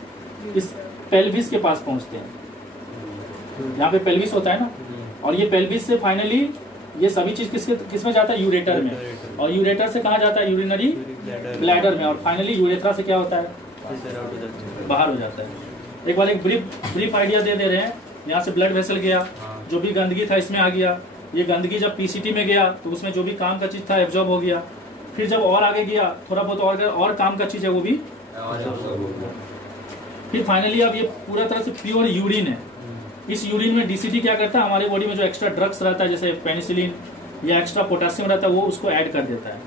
इस पेल्विस के पास पहुंचते हैं। यहाँ पे पेल्विस होता है ना, और ये पेल्विस से फाइनली ये सभी चीज किसमें जाता है, यूरेटर में, और यूरेटर से कहाँ जाता है, यूरिनरी ब्लैडर में, और फाइनली यूरेथ्रा से क्या होता है, बाहर हो जाता है। एक बार एक ब्रीफ आइडिया दे रहे हैं। यहाँ से ब्लड वेसल गया, जो भी गंदगी था इसमें आ गया, ये गंदगी जब पीसीटी में गया तो उसमें जो भी काम का चीज था एब्जॉर्ब हो गया। फिर जब और आगे गया थोड़ा बहुत और काम का चीज है वो भी, फिर फाइनली अब ये पूरा तरह से प्योर यूरिन है। इस यूरिन में डीसीटी क्या करता है, हमारे बॉडी में जो एक्स्ट्रा ड्रग्स रहता है जैसे पेनिसिलिन या एक्स्ट्रा पोटेशियम रहता है वो उसको ऐड कर देता है,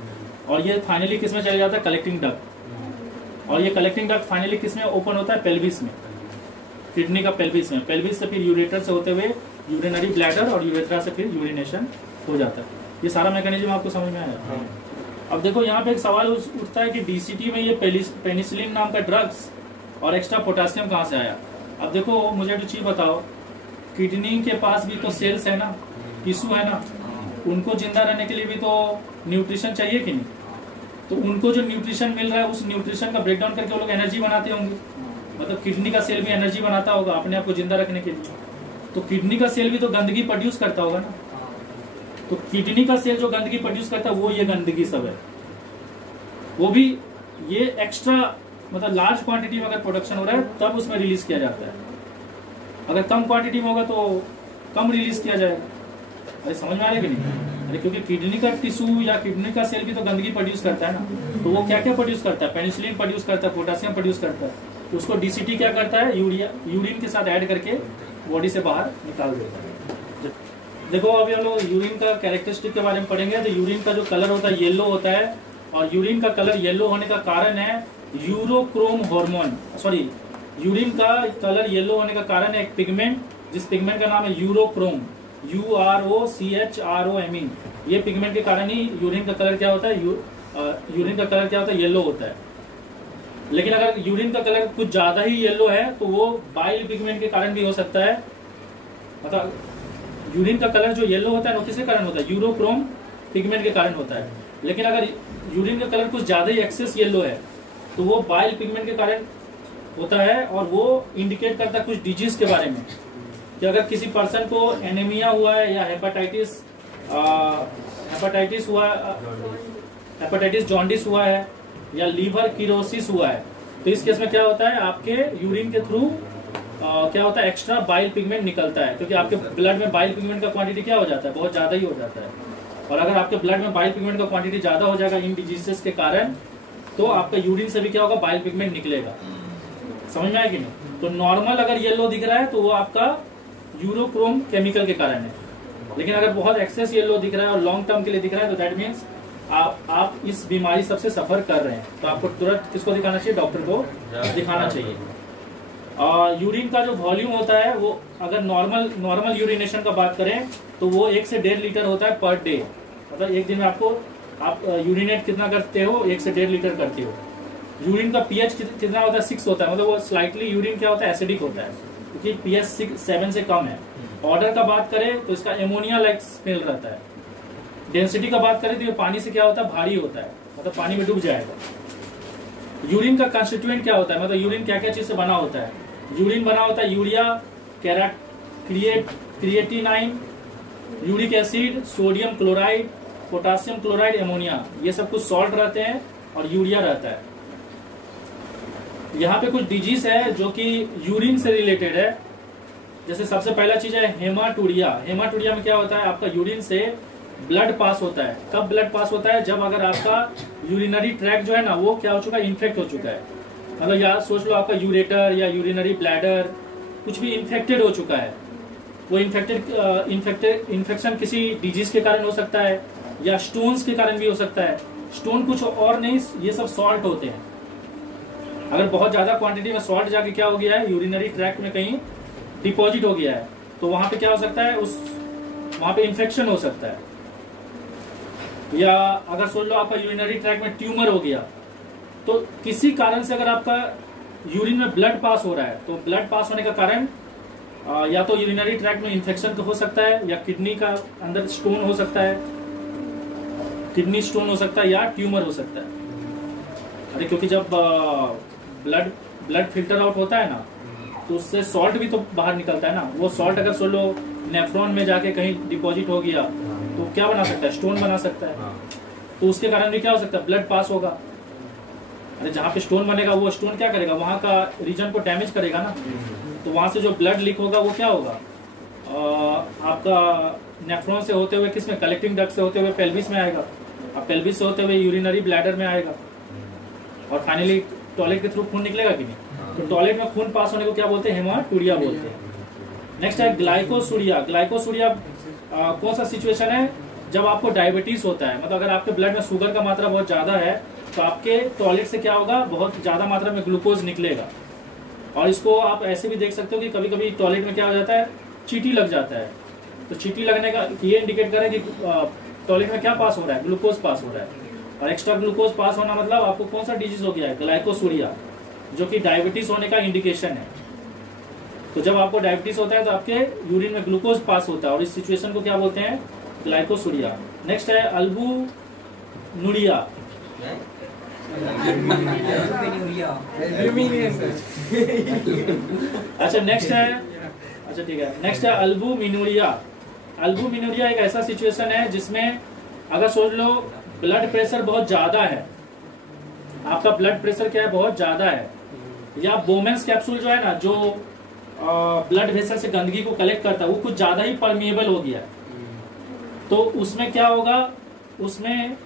और ये फाइनली किसमें चला जाता है, कलेक्टिंग डक्ट। और ये कलेक्टिंग डक्ट फाइनली किसमें ओपन होता है, पेल्विस में, किडनी का पेल्विस में। पेल्विस से फिर यूरेटर से होते हुए यूरिनरी ब्लैडर, और यूरेथ्रा से फिर यूरिनेशन हो जाता है। ये सारा मैकेनिज्म आपको समझ में आया। अब देखो यहाँ पे एक सवाल उठता है कि डीसीटी में ये पेनिसिलिन नाम का ड्रग्स और एक्स्ट्रा पोटेशियम कहाँ से आया। अब देखो मुझे एक चीज बताओ, किडनी के पास भी तो सेल्स है ना, टिश्यू है ना, उनको जिंदा रहने के लिए भी तो न्यूट्रिशन चाहिए कि नहीं। तो उनको जो न्यूट्रिशन मिल रहा है उस न्यूट्रिशन का ब्रेकडाउन करके वो लोग एनर्जी बनाते होंगे। मतलब किडनी का सेल भी एनर्जी बनाता होगा अपने आप को जिंदा रखने के लिए। तो किडनी का सेल भी तो गंदगी प्रोड्यूस करता होगा ना। तो किडनी का सेल जो गंदगी प्रोड्यूस करता है वो ये गंदगी सब है, वो भी ये एक्स्ट्रा मतलब लार्ज क्वांटिटी में अगर प्रोडक्शन हो रहा है तब उसमें रिलीज किया जाता है। अगर कम क्वांटिटी में होगा तो कम रिलीज किया जाएगा। अरे समझ में आ रहा है कि नहीं। अरे क्योंकि किडनी का टिश्यू या किडनी का सेल भी तो गंदगी प्रोड्यूस करता है ना। तो वो क्या क्या प्रोड्यूस करता है, पेनिसिलिन प्रोड्यूस करता है, पोटेशियम प्रोड्यूस करता है। तो उसको डीसीटी क्या करता है, यूरिन के साथ ऐड करके बॉडी से बाहर निकाल देता है। देखो अभी हम लोग यूरिन का कैरेक्टरिस्टिक के बारे में पढ़ेंगे। तो यूरिन का जो कलर होता है येलो होता है, और यूरिन का कलर येलो होने का कारण है यूरोक्रोम हार्मोन, सॉरी यूरिन का कलर येलो होने का कारण है एक पिगमेंट, जिस पिगमेंट का नाम है यूरोक्रोम, UROCHROME। ये पिगमेंट के कारण ही यूरिन का कलर क्या होता है, यूरिन का कलर क्या होता है, येलो होता है। लेकिन अगर यूरिन का कलर कुछ ज्यादा ही येलो है तो वो बाइल पिगमेंट के कारण भी हो सकता है। मतलब यूरिन का कलर जो येलो होता है वो किसके कारण होता है, यूरोक्रोम पिगमेंट के कारण होता है। लेकिन अगर यूरिन का कलर कुछ ज्यादा ही एक्सेस येलो है तो वो बाइल पिगमेंट के कारण होता है, और वो इंडिकेट करता है कुछ डिजीज के बारे में। कि अगर किसी पर्सन को एनीमिया हुआ है या हेपेटाइटिस हुआ, हेपेटाइटिस जॉन्डिस हुआ है या लीवर किरोसिस हुआ है, तो इस केस में क्या होता है, आपके यूरिन के थ्रू क्या होता है, एक्स्ट्रा बाइल पिगमेंट निकलता है, क्योंकि आपके ब्लड में बाइल पिगमेंट का क्वांटिटी क्या हो जाता है, बहुत ज्यादा ही हो जाता है। और अगर आपके ब्लड में बाइल पिगमेंट का क्वांटिटी ज्यादा हो जाएगा इन डिजीजेस के कारण, तो आपका यूरिन से भी क्या होगा, बाइल पिगमेंट निकलेगा। समझ में आया कि नहीं? तो नॉर्मल अगर येलो दिख रहा है तो वो आपका यूरोक्रोम केमिकल के कारण है, लेकिन अगर बहुत एक्सेस येलो दिख रहा है और लॉन्ग टर्म के लिए दिख रहा है तो दैट मीन्स आप इस बीमारी सबसे सफर कर रहे हैं, तो आपको तुरंत किसको दिखाना चाहिए, डॉक्टर को दिखाना चाहिए। यूरिन का जो वॉल्यूम होता है वो अगर नॉर्मल यूरिनेशन का बात करें तो वो 1 से 1.5 लीटर होता है पर डे। मतलब एक दिन में आप यूरिनेट कितना करते हो, 1 से 1.5 लीटर करते हो। यूरिन का पीएच कितना होता है, 6 होता है, मतलब वो स्लाइटली यूरिन क्या होता है, एसिडिक होता है, क्योंकि पीएच 7 से कम है। ऑर्डर का बात करें तो इसका एमोनिया लाइक स्मेल रहता है। डेंसिटी का बात करें तो ये पानी से क्या होता है, भारी होता है, मतलब पानी में डूब जाएगा। यूरिन का कंस्टिट्यूएंट क्या होता है, मतलब यूरिन क्या क्या चीज से बना होता है। यूरिन बना होता है urea, creatinine, uric acid, sodium chloride, potassium chloride, ammonia, ये सब कुछ सॉल्ट रहते हैं और यूरिया रहता है। यहाँ पे कुछ डिजीज है जो कि यूरिन से रिलेटेड है। जैसे सबसे पहला चीज है हेमाटूरिया। हेमाटूरिया में क्या होता है, आपका यूरिन से ब्लड पास होता है। कब ब्लड पास होता है, जब अगर आपका यूरिनरी ट्रैक जो है ना वो क्या हो चुका है, इन्फेक्ट हो चुका है। मतलब यार सोच लो आपका यूरेटर या यूरिनरी ब्लैडर कुछ भी इन्फेक्टेड हो चुका है। वो इन्फेक्शन किसी डिजीज के कारण हो सकता है या स्टोन्स के कारण भी हो सकता है। स्टोन कुछ और नहीं, ये सब सॉल्ट होते हैं। अगर बहुत ज्यादा क्वांटिटी में सॉल्ट जाके क्या हो गया है, यूरिनरी ट्रैक्ट में कहीं डिपॉजिट हो गया है, तो वहां पे क्या हो सकता है, वहां पे इन्फेक्शन हो सकता है। या अगर सोच लो आपका यूरिनरी ट्रैक्ट में ट्यूमर हो गया, तो किसी कारण से अगर आपका यूरिन में ब्लड पास हो रहा है, तो ब्लड पास होने का कारण या तो यूरिनरी ट्रैक्ट में इन्फेक्शन हो सकता है, या किडनी का अंदर स्टोन हो सकता है, किडनी स्टोन हो सकता है, या ट्यूमर हो सकता है। अरे क्योंकि जब ब्लड फिल्टर आउट होता है ना, तो उससे सॉल्ट भी तो बाहर निकलता है ना। वो सॉल्ट अगर सोच लो नेफ्रॉन में जाके कहीं डिपॉजिट हो गया तो क्या बना सकता है, स्टोन बना सकता है। तो उसके कारण भी क्या हो सकता है, ब्लड पास होगा। अरे जहाँ पे स्टोन बनेगा वो स्टोन क्या करेगा, वहां का रीजन को डैमेज करेगा ना। तो वहां से जो ब्लड लीक होगा वो क्या होगा, आपका नेफ्रॉन से होते हुए किसमें, कलेक्टिंग डक्ट से होते हुए पेल्विस में आएगा, अब पेल्विस से होते हुए यूरिनरी ब्लैडर में आएगा, और फाइनली टॉयलेट के थ्रू खून निकलेगा कि नहीं। तो टॉयलेट में खून पास होने को क्या बोलते हैं, हेमाटूरिया बोलते हैं। नेक्स्ट है ग्लाइकोसूरिया। ग्लाइकोसूरिया कौन सा सिचुएशन है, जब आपको डायबिटीज होता है, मतलब अगर आपके ब्लड में शुगर का मात्रा बहुत ज्यादा है तो आपके टॉयलेट से क्या होगा, बहुत ज्यादा मात्रा में ग्लूकोज निकलेगा। और इसको आप ऐसे भी देख सकते हो कि कभी कभी टॉयलेट में क्या हो जाता है, चींटी लग जाता है। तो चींटी लगने का ये इंडिकेट करे कि टॉयलेट में क्या पास हो रहा है, ग्लूकोज पास हो रहा है। और एक्स्ट्रा ग्लूकोज पास होना मतलब आपको कौन सा डिजीज हो गया है, ग्लाइकोसूरिया, जो कि डायबिटीज होने का इंडिकेशन है। तो जब आपको डायबिटीज होता है तो आपके यूरिन में ग्लूकोज पास होता है, और इस सिचुएशन को क्या बोलते हैं, ग्लाइकोसूरिया। नेक्स्ट है अल्बुनुरिया। अच्छा नेक्स्ट है, अच्छा ठीक है, नेक्स्ट है अल्बुमिनुरिया। अल्बुमिनुरिया एक ऐसा सिचुएशन है जिसमें अगर सोच लो ब्लड प्रेशर बहुत ज्यादा है, आपका ब्लड प्रेशर क्या है, बहुत ज्यादा है, या बोमेंस कैप्सूल जो है ना, जो ब्लड वेसल से गंदगी को कलेक्ट करता है, वो कुछ ज्यादा ही परमिएबल हो गया है, तो उसमें क्या होगा, उसमें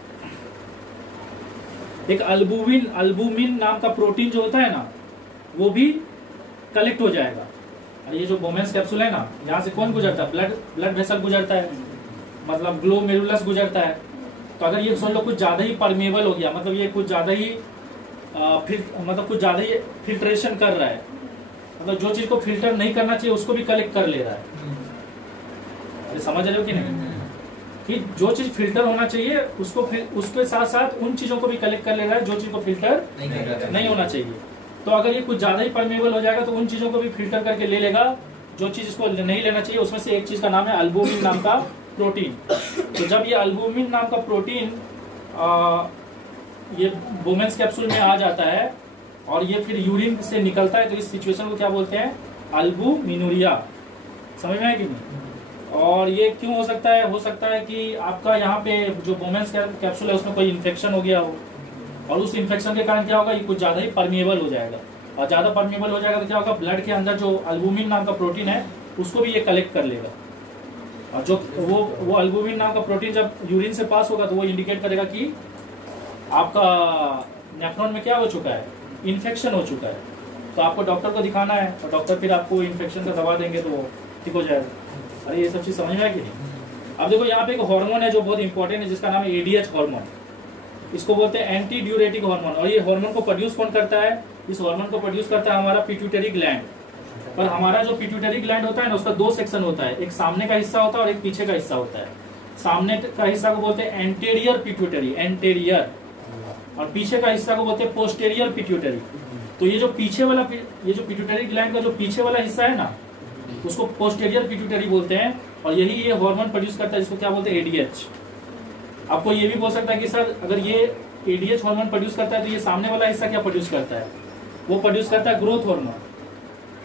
एक अल्बुमिन नाम का प्रोटीन जो होता है ना, वो भी कलेक्ट हो जाएगा। और ये जो बोमेंस कैप्सूल है ना, यहाँ से कौन गुजरता है, ब्लड वेसल गुजरता है, मतलब ग्लोमेरुलस गुजरता है। तो अगर ये समझ लो कुछ ज्यादा ही परमिएबल हो गया, मतलब ये कुछ ज्यादा ही कुछ ज्यादा ही फिल्ट्रेशन कर रहा है, मतलब जो चीज को फिल्टर नहीं करना चाहिए उसको भी कलेक्ट कर ले रहा है। अरे समझ रहे हो कि नहीं, कि जो चीज फिल्टर होना चाहिए उसको उसके साथ साथ उन चीजों को भी कलेक्ट कर ले रहा है जो चीज को फिल्टर नहीं होना चाहिए। तो अगर ये कुछ ज्यादा ही परमेबल हो जाएगा तो उन चीजों को भी फिल्टर करके ले लेगा जो चीज इसको नहीं लेना चाहिए। उसमें से एक चीज का नाम है अल्बुमिन नाम का प्रोटीन। तो जब ये अल्बुमिन नाम का प्रोटीन ये वुमेन्स कैप्सूल में आ जाता है और ये फिर यूरिन से निकलता है, तो इस सिचुएशन को क्या बोलते हैं, अल्बुमिनुरिया। समझ में आया कि नहीं। और ये क्यों हो सकता है कि आपका यहाँ पे जो वोमेन्स कैप्सूल है उसमें कोई इन्फेक्शन हो गया हो, और उस इन्फेक्शन के कारण क्या होगा, ये कुछ ज्यादा ही परमिएबल हो जाएगा, और ज्यादा परमिएबल हो जाएगा तो क्या होगा, ब्लड के अंदर जो अल्बुमिन नाम का प्रोटीन है उसको भी ये कलेक्ट कर लेगा, और जो वो अल्बुमिन नाम का प्रोटीन जब यूरिन से पास होगा तो वो इंडिकेट करेगा कि आपका नेफ्रॉन में क्या हो चुका है, इन्फेक्शन हो चुका है। तो आपको डॉक्टर को दिखाना है, और डॉक्टर फिर आपको इन्फेक्शन का दवा देंगे तो वो ठीक हो जाएगा। अरे ये सब चीज समझ में आया कि नहीं। अब देखो यहाँ पे एक हार्मोन है जो बहुत इंपॉर्टेंट है, जिसका नाम है एडीएच हार्मोन। इसको बोलते हैं एंटी ड्यूरेटिक हार्मोन, और ये हार्मोन को प्रोड्यूस कौन करता है, इस हार्मोन को प्रोड्यूस करता है हमारा पिट्यूटरी ग्लैंड। पर हमारा जो पिट्यूटरी ग्लैंड होता है ना, उसका दो सेक्शन होता है, एक सामने का हिस्सा होता है और एक पीछे का हिस्सा होता है। सामने का हिस्सा को बोलते हैं एंटेरियर पिट्यूटरी, एंटेरियर, और पीछे का हिस्सा को बोलते हैं पोस्टेरियर पिट्यूटरी। तो ये जो पिट्यूटरी ग्लैंड का जो पीछे वाला हिस्सा है ना, उसको पोस्टेरियर पिट्यूटरी बोलते हैं, और यही ये हार्मोन प्रोड्यूस करता है, जिसको क्या बोलते हैं, एडीएच। आपको ये भी बोल सकता है कि सर अगर ये एडीएच हार्मोन प्रोड्यूस करता है तो ये सामने वाला हिस्सा क्या प्रोड्यूस करता है, वो प्रोड्यूस करता है ग्रोथ हार्मोन।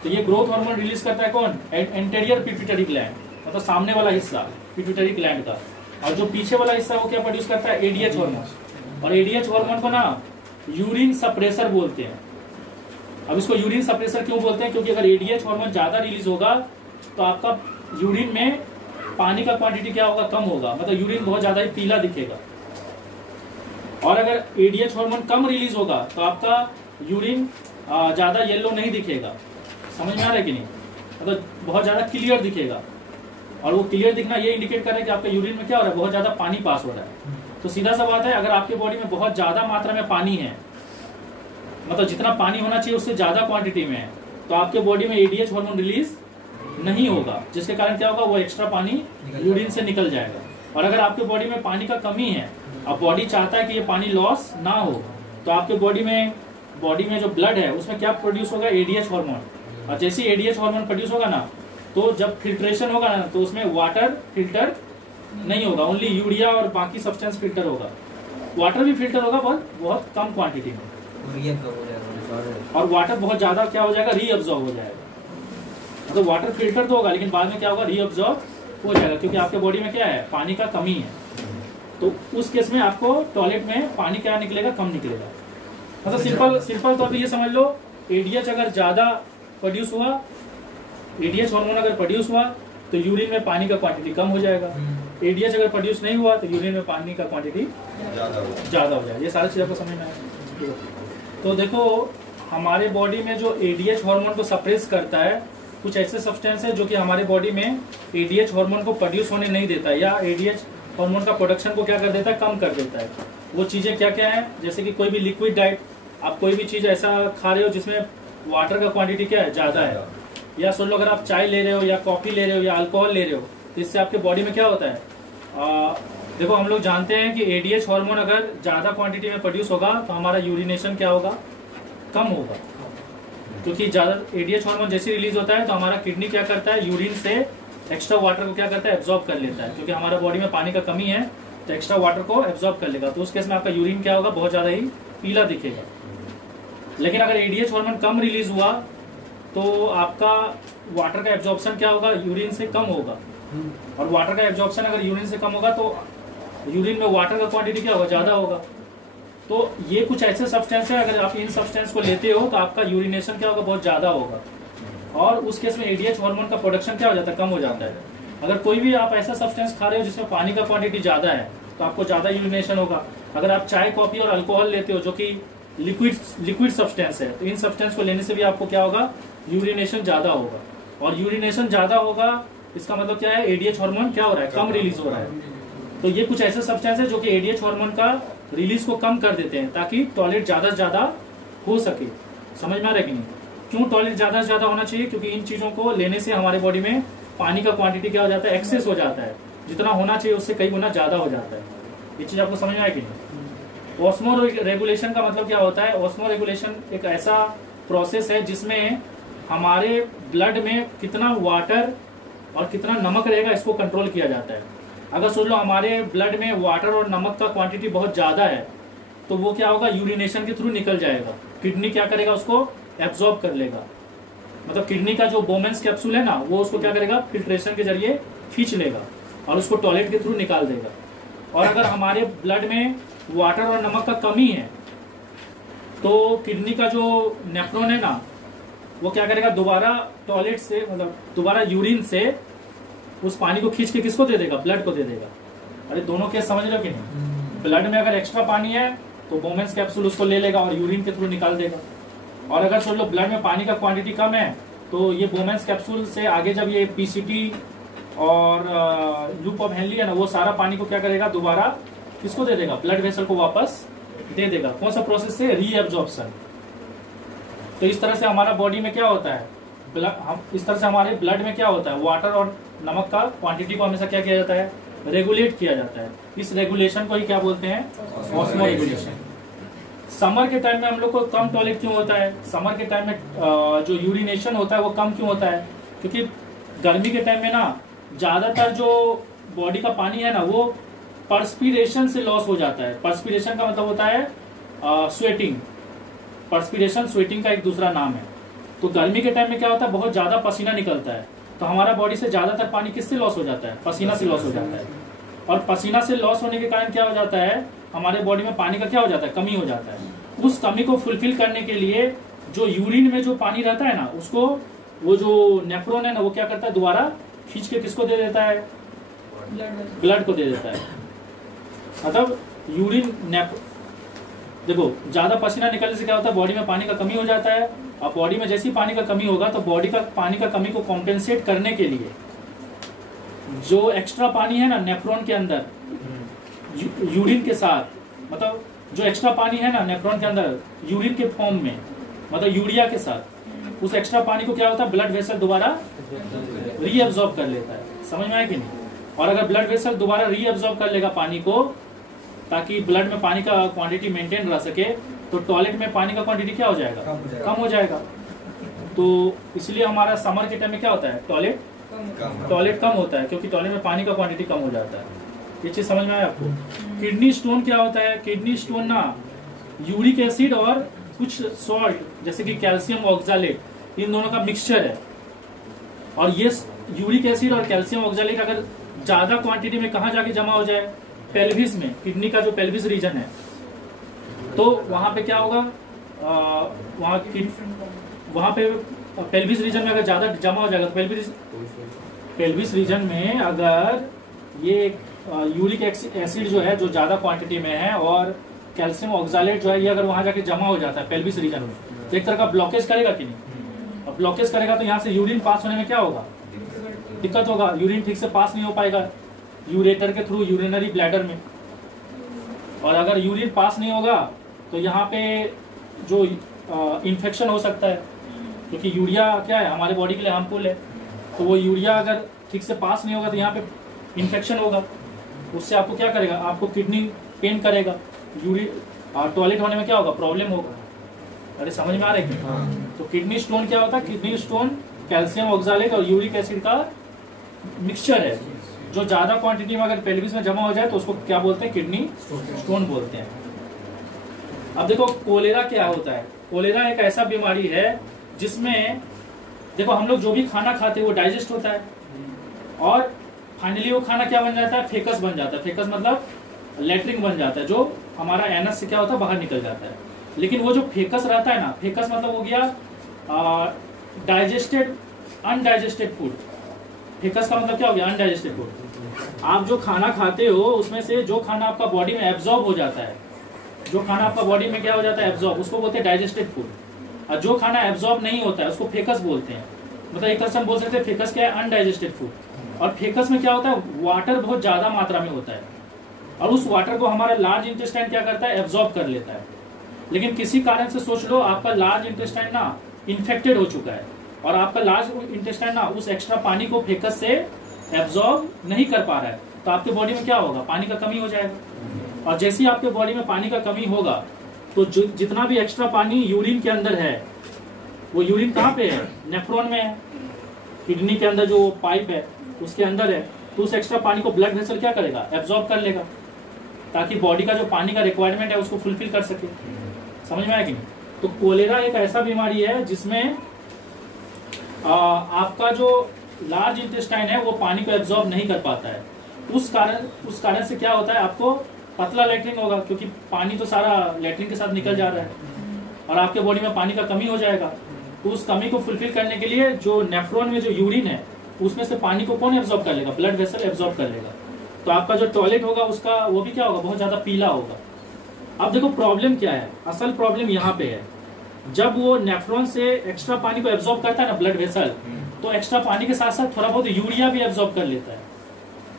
तो ये ग्रोथ हार्मोन रिलीज करता है कौन, एंटेरियर पिट्यूटरी ग्लैंड, मतलब सामने वाला हिस्सा पिट्यूटरी ग्लैंड का, और जो पीछे वाला हिस्सा वो क्या प्रोड्यूस करता है, एडीएच हार्मोन। और एडीएच हार्मोन को ना यूरिन सप्रेसर बोलते हैं। अब इसको यूरिन सप्रेसर क्यों बोलते हैं, क्योंकि अगर एडीएच हार्मोन ज्यादा रिलीज होगा तो आपका यूरिन में पानी का क्वांटिटी क्या होगा, कम होगा, मतलब यूरिन बहुत ज्यादा ही पीला दिखेगा। और अगर एडीएच हार्मोन कम रिलीज होगा तो आपका यूरिन ज्यादा येलो नहीं दिखेगा। समझ में आ रहा है कि नहीं, मतलब बहुत ज्यादा क्लियर दिखेगा, और वो क्लियर दिखना ये इंडिकेट कर रहा है कि आपका यूरिन में क्या हो रहा है, बहुत ज्यादा पानी पास हो रहा है। तो सीधा सा बात है, अगर आपके बॉडी में बहुत ज्यादा मात्रा में पानी है, मतलब जितना पानी होना चाहिए उससे ज्यादा क्वांटिटी में है, तो आपके बॉडी में एडीएच हार्मोन रिलीज नहीं होगा, जिसके कारण क्या होगा, वो एक्स्ट्रा पानी यूरिन से निकल जाएगा। और अगर आपके बॉडी में पानी का कमी है, अब बॉडी चाहता है कि ये पानी लॉस ना हो, तो आपके बॉडी में जो ब्लड है उसमें क्या प्रोड्यूस होगा, एडीएच हार्मोन। और जैसे एडीएच हार्मोन प्रोड्यूस होगा ना, तो जब फिल्ट्रेशन होगा ना, तो उसमें वाटर फिल्टर नहीं होगा, ओनली यूरिया और बाकी सब्सटेंस फिल्टर होगा। वाटर भी फिल्टर होगा बहुत कम क्वांटिटी में, और वाटर बहुत ज्यादा क्या हो जाएगा, रीअब्सॉर्ब हो जाएगा। मतलब वाटर फिल्टर तो होगा, लेकिन बाद में क्या होगा, रीअब्सॉर्ब हो जाएगा, क्योंकि आपके बॉडी में क्या है, पानी का कमी है। तो उस केस में आपको टॉयलेट में पानी क्या निकलेगा, कम निकलेगा। मतलब सिंपल तौर पे ये समझ लो, एडीएच अगर ज्यादा प्रोड्यूस हुआ, एडीएच हार्मोन अगर प्रोड्यूस हुआ तो यूरिन में पानी का क्वांटिटी कम हो जाएगा। एडीएच अगर प्रोड्यूस नहीं हुआ तो यूरिन में पानी का क्वांटिटी ज्यादा हो जाएगा। ये सारी चीजें आपको समझ में आए। तो देखो हमारे बॉडी में जो एडीएच हार्मोन को सप्रेस करता है, कुछ ऐसे सब्सटेंस है जो कि हमारे बॉडी में एडीएच हार्मोन को प्रोड्यूस होने नहीं देता है, या एडीएच हार्मोन का प्रोडक्शन को क्या कर देता है, कम कर देता है। वो चीजें क्या क्या है, जैसे कि कोई भी लिक्विड डाइट, आप कोई भी चीज ऐसा खा रहे हो जिसमें वाटर का क्वांटिटी क्या है, ज्यादा है, या सुन लो अगर आप चाय ले रहे हो या कॉफी ले रहे हो या अल्कोहल ले रहे हो, तो इससे आपके बॉडी में क्या होता है। देखो हम लोग जानते हैं कि एडीएच हार्मोन अगर ज्यादा क्वांटिटी में प्रोड्यूस होगा तो हमारा यूरिनेशन क्या होगा, कम होगा, क्योंकि ज्यादा एडीएच हार्मोन जैसे रिलीज होता है तो हमारा किडनी क्या करता है, यूरिन से एक्स्ट्रा वाटर को क्या करता है, एब्जॉर्ब कर लेता है, क्योंकि हमारा बॉडी में पानी का कमी है तो एक्स्ट्रा वाटर को एब्जॉर्ब कर लेगा। तो उस केस में आपका यूरिन क्या होगा, बहुत ज्यादा ही पीला दिखेगा। लेकिन अगर एडीएच हार्मोन कम रिलीज हुआ तो आपका वाटर का एब्जॉर्प्शन क्या होगा, यूरिन से कम होगा, और वाटर का एब्जॉर्प्शन अगर यूरिन से कम होगा तो यूरिन में वाटर का क्वांटिटी क्या होगा, ज्यादा होगा। तो ये कुछ ऐसे सब्सटेंस है, अगर आप इन सब्सटेंस को लेते हो तो आपका यूरिनेशन क्या होगा, बहुत ज्यादा होगा, और उस केस में एडीएच हार्मोन का प्रोडक्शन क्या हो जाता है, कम हो जाता है। अगर कोई भी आप ऐसा सब्सटेंस खा रहे हो जिसमें पानी का क्वांटिटी ज्यादा है तो आपको ज्यादा यूरिनेशन होगा। अगर आप चाय, कॉफी और अल्कोहल लेते हो जो कि लिक्विड सब्सटेंस है, तो इन सब्सटेंस को लेने से भी आपको क्या होगा, यूरिनेशन ज्यादा होगा, और यूरिनेशन ज्यादा होगा इसका मतलब क्या है, एडीएच हार्मोन क्या हो रहा है, कम रिलीज हो रहा है। तो ये कुछ ऐसे सब्सटेंस है जो कि एडीएच हार्मोन का रिलीज को कम कर देते हैं, ताकि टॉयलेट ज्यादा से ज्यादा हो सके। समझ में आ रहा है कि नहीं, क्यों टॉयलेट ज्यादा से ज्यादा होना चाहिए, क्योंकि इन चीजों को लेने से हमारे बॉडी में पानी का क्वांटिटी क्या हो जाता है, एक्सेस हो जाता है, जितना होना चाहिए उससे कई गुना ज्यादा हो जाता है। ये चीज आपको समझ में आए कि नहीं। ऑस्मो रेगुलेशन का मतलब क्या होता है, ऑस्मो रेगुलेशन एक ऐसा प्रोसेस है जिसमें हमारे ब्लड में कितना वाटर और कितना नमक रहेगा इसको कंट्रोल किया जाता है। अगर सोच लो हमारे ब्लड में वाटर और नमक का क्वांटिटी बहुत ज्यादा है तो वो क्या होगा, यूरिनेशन के थ्रू निकल जाएगा, किडनी क्या करेगा, उसको एब्जॉर्ब कर लेगा। मतलब किडनी का जो बोमेंस कैप्सूल है ना, वो उसको क्या करेगा, फिल्ट्रेशन के जरिए खींच लेगा और उसको टॉयलेट के थ्रू निकाल देगा। और अगर हमारे ब्लड में वाटर और नमक का कमी है तो किडनी का जो नेफ्रॉन है ना, वो क्या करेगा, दोबारा टॉयलेट से, मतलब दोबारा यूरिन से उस पानी को खींच के किसको दे देगा, ब्लड को दे देगा। अरे दोनों केस समझ रहे हो कि नहीं? ब्लड में अगर एक्स्ट्रा पानी है तो बोमेंस कैप्सूल उसको ले लेगा और यूरिन के थ्रू निकाल देगा। और अगर सोच लो ब्लड में पानी का क्वांटिटी कम है तो ये बोमेंस कैप्सूल से आगे जब ये पीसीटी और लूप ऑफ हेनली है ना, वो सारा पानी को क्या करेगा, दोबारा किसको दे देगा, ब्लड वेसल को वापस दे देगा। कौन सा प्रोसेस से, रीएब्जॉर्प्शन। तो इस तरह से हमारा बॉडी में क्या होता है, इस तरह से हमारे ब्लड में क्या होता है, वाटर और नमक का क्वांटिटी को हमेशा क्या किया जाता है, रेगुलेट किया जाता है। इस रेगुलेशन को ही क्या बोलते हैं, ऑस्मो रेगुलेशन। समर के टाइम में हम लोग को कम टॉयलेट क्यों होता है, समर के टाइम में जो यूरिनेशन होता है वो कम क्यों होता है, क्योंकि गर्मी के टाइम में ना ज्यादातर जो बॉडी का पानी है ना वो पर्सपिरेशन से लॉस हो जाता है। पर्सपिरेशन का मतलब होता है स्वेटिंग। पर्सपिरेशन स्वेटिंग का एक दूसरा नाम है। तो गर्मी के टाइम में क्या होता है, बहुत ज्यादा पसीना निकलता है, तो हमारा बॉडी से ज्यादातर पानी किससे लॉस हो जाता है, पसीना से लॉस हो जाता है। और पसीना से लॉस होने के कारण क्या हो जाता है, हमारे बॉडी में पानी का क्या हो जाता है, कमी हो जाता है। उस कमी को फुलफिल करने के लिए जो यूरिन में जो पानी रहता है ना, उसको वो जो नेफ्रॉन है ना, वो क्या करता है, दोबारा खींच के किसको दे देता है, ब्लड को दे देता है। मतलब यूरिन देखो, ज्यादा पसीना निकलने से क्या होता है, बॉडी में पानी का कमी हो जाता है। और बॉडी में जैसी पानी का कमी होगा तो बॉडी का पानी का कमी को कॉम्पेंसेट करने के लिए जो एक्स्ट्रा पानी है ना नेफ्रॉन के अंदर यूरिन के साथ, मतलब जो एक्स्ट्रा पानी है ना नेफ्रॉन के अंदर यूरिन के फॉर्म में, मतलब यूरिया के साथ, उस एक्स्ट्रा पानी को क्या होता है, ब्लड वेसल दोबारा रीअब्सॉर्ब कर लेता है। समझ में आया कि नहीं? और अगर ब्लड वेसल दोबारा रीअब्सॉर्ब कर लेगा पानी को, ताकि ब्लड में पानी का क्वांटिटी मेंटेन रह सके, तो टॉयलेट में पानी का क्वांटिटी क्या हो जाएगा, कम हो जाएगा। तो इसलिए हमारा समर के टाइम में क्या होता है, टॉयलेट कम होता है, क्योंकि टॉयलेट में पानी का क्वांटिटी कम हो जाता है। ये चीज समझ में आया आपको? किडनी स्टोन क्या होता है, किडनी स्टोन ना यूरिक एसिड और कुछ सॉल्ट जैसे कि कैल्शियम ऑक्सैलेट, इन दोनों का मिक्सचर है। और ये यूरिक एसिड और कैल्शियम ऑक्सैलेट अगर ज्यादा क्वांटिटी में कहाँ जाके जमा हो जाए, पेल्विस में, किडनी का जो पेल्विस रीजन है, तो वहां पे क्या होगा, वहां पे पेल्विस रीजन में अगर ज्यादा जमा हो जाएगा तो पेल्विस रीजन में अगर ये यूरिक एसिड जो है, जो ज्यादा क्वांटिटी में है, और कैल्शियम ऑक्सैलेट जो है, ये अगर वहां जाके जमा हो जाता है पेल्विस रीजन में, तो एक तरह का ब्लॉकेज करेगा कि नहीं? और ब्लॉकेज करेगा तो यहाँ से यूरिन पास होने में क्या होगा, दिक्कत होगा। यूरिन ठीक से पास नहीं हो पाएगा यूरेटर के थ्रू यूरिनरी ब्लैडर में। और अगर यूरिन पास नहीं होगा तो यहाँ पे जो इन्फेक्शन हो सकता है, क्योंकि यूरिया क्या है, हमारे बॉडी के लिए हार्मफुल है। तो वो यूरिया अगर ठीक से पास नहीं होगा तो यहाँ पे इन्फेक्शन होगा, उससे आपको क्या करेगा, आपको किडनी पेन करेगा, टॉयलेट होने में क्या होगा, प्रॉब्लम होगा। अरे समझ में आ रहा है? तो किडनी स्टोन क्या होता है, किडनी स्टोन कैल्शियम ऑक्सैलेट और यूरिक एसिड का मिक्सचर है, जो ज्यादा क्वांटिटी में अगर पेल्विस में जमा हो जाए तो उसको क्या बोलते हैं, किडनी स्टोन बोलते हैं। अब देखो कोलेरा क्या होता है। कोलेरा एक ऐसा बीमारी है जिसमें देखो हम लोग जो भी खाना खाते हैं वो डाइजेस्ट होता है, और फाइनली वो खाना क्या बन जाता है, फेकस बन जाता है। फेकस मतलब लेटरिन बन जाता है, जो हमारा एनस से क्या होता है, बाहर निकल जाता है। लेकिन वो जो फेकस रहता है ना, फेकस मतलब हो गया डाइजेस्टेड अनडाइजेस्टेड फूड। फेकस का मतलब क्या हो गया, अनडाइजेस्टेड फूड। आप जो खाना खाते हो उसमें से जो खाना आपका बॉडी में एब्जॉर्ब हो जाता है, जो खाना आपका बॉडी में क्या हो जाता है, एब्जॉर्ब, उसको बोलते हैं डाइजेस्टेड फूड। और जो खाना एब्जॉर्ब नहीं होता है उसको फेकस बोलते हैं। मतलब एक तरह से हम बोल सकते हैं फेकस क्या है, अनडाइजेस्टेड फूड। और फेकस में क्या होता है, वाटर बहुत ज्यादा मात्रा में होता है, और उस वाटर को हमारा लार्ज इंटेस्टाइन क्या करता है, एब्जॉर्ब कर लेता है। लेकिन किसी कारण से सोच लो आपका लार्ज इंटेस्टाइन ना इन्फेक्टेड हो चुका है, और आपका लार्ज इंटेस्टाइन ना उस एक्स्ट्रा पानी को फेकस से एब्जॉर्ब नहीं कर पा रहा है, तो आपके बॉडी में क्या होगा, पानी का कमी हो जाएगा। और जैसे ही आपके बॉडी में पानी का कमी होगा तो जितना भी एक्स्ट्रा पानी यूरिन के अंदर है, वो यूरिन कहाँ पे है, नेफ्रॉन में है, किडनी के अंदर जो पाइप है उसके अंदर है। तो उस एक्स्ट्रा पानी को ब्लड वेसल क्या करेगा, एब्जॉर्ब कर लेगा, ताकि बॉडी का जो पानी का रिक्वायरमेंट है उसको फुलफिल कर सके। समझ में आया कि नहीं? तो कोलेरा एक ऐसा बीमारी है जिसमें आपका जो लार्ज इंटेस्टाइन है वो पानी को एब्जॉर्ब नहीं कर पाता है। उस कारण से क्या होता है, आपको पतला लेटरिन होगा, क्योंकि पानी तो सारा लेटरिन के साथ निकल जा रहा है और आपके बॉडी में पानी का कमी हो जाएगा। तो उस कमी को फुलफिल करने के लिए जो नेफ्रॉन में जो यूरिन है उसमें से पानी को कौन एब्जॉर्ब कर लेगा, ब्लड वेसल एब्जॉर्ब कर लेगा। तो आपका जो टॉयलेट होगा उसका वो भी क्या होगा, बहुत ज्यादा पीला होगा। अब देखो प्रॉब्लम क्या है, असल प्रॉब्लम यहाँ पे है, जब वो नेफ्रॉन से एक्स्ट्रा पानी को एब्जॉर्ब करता है ना ब्लड वेसल, तो एक्स्ट्रा पानी के साथ साथ थोड़ा बहुत यूरिया भी एब्जॉर्ब कर लेता है।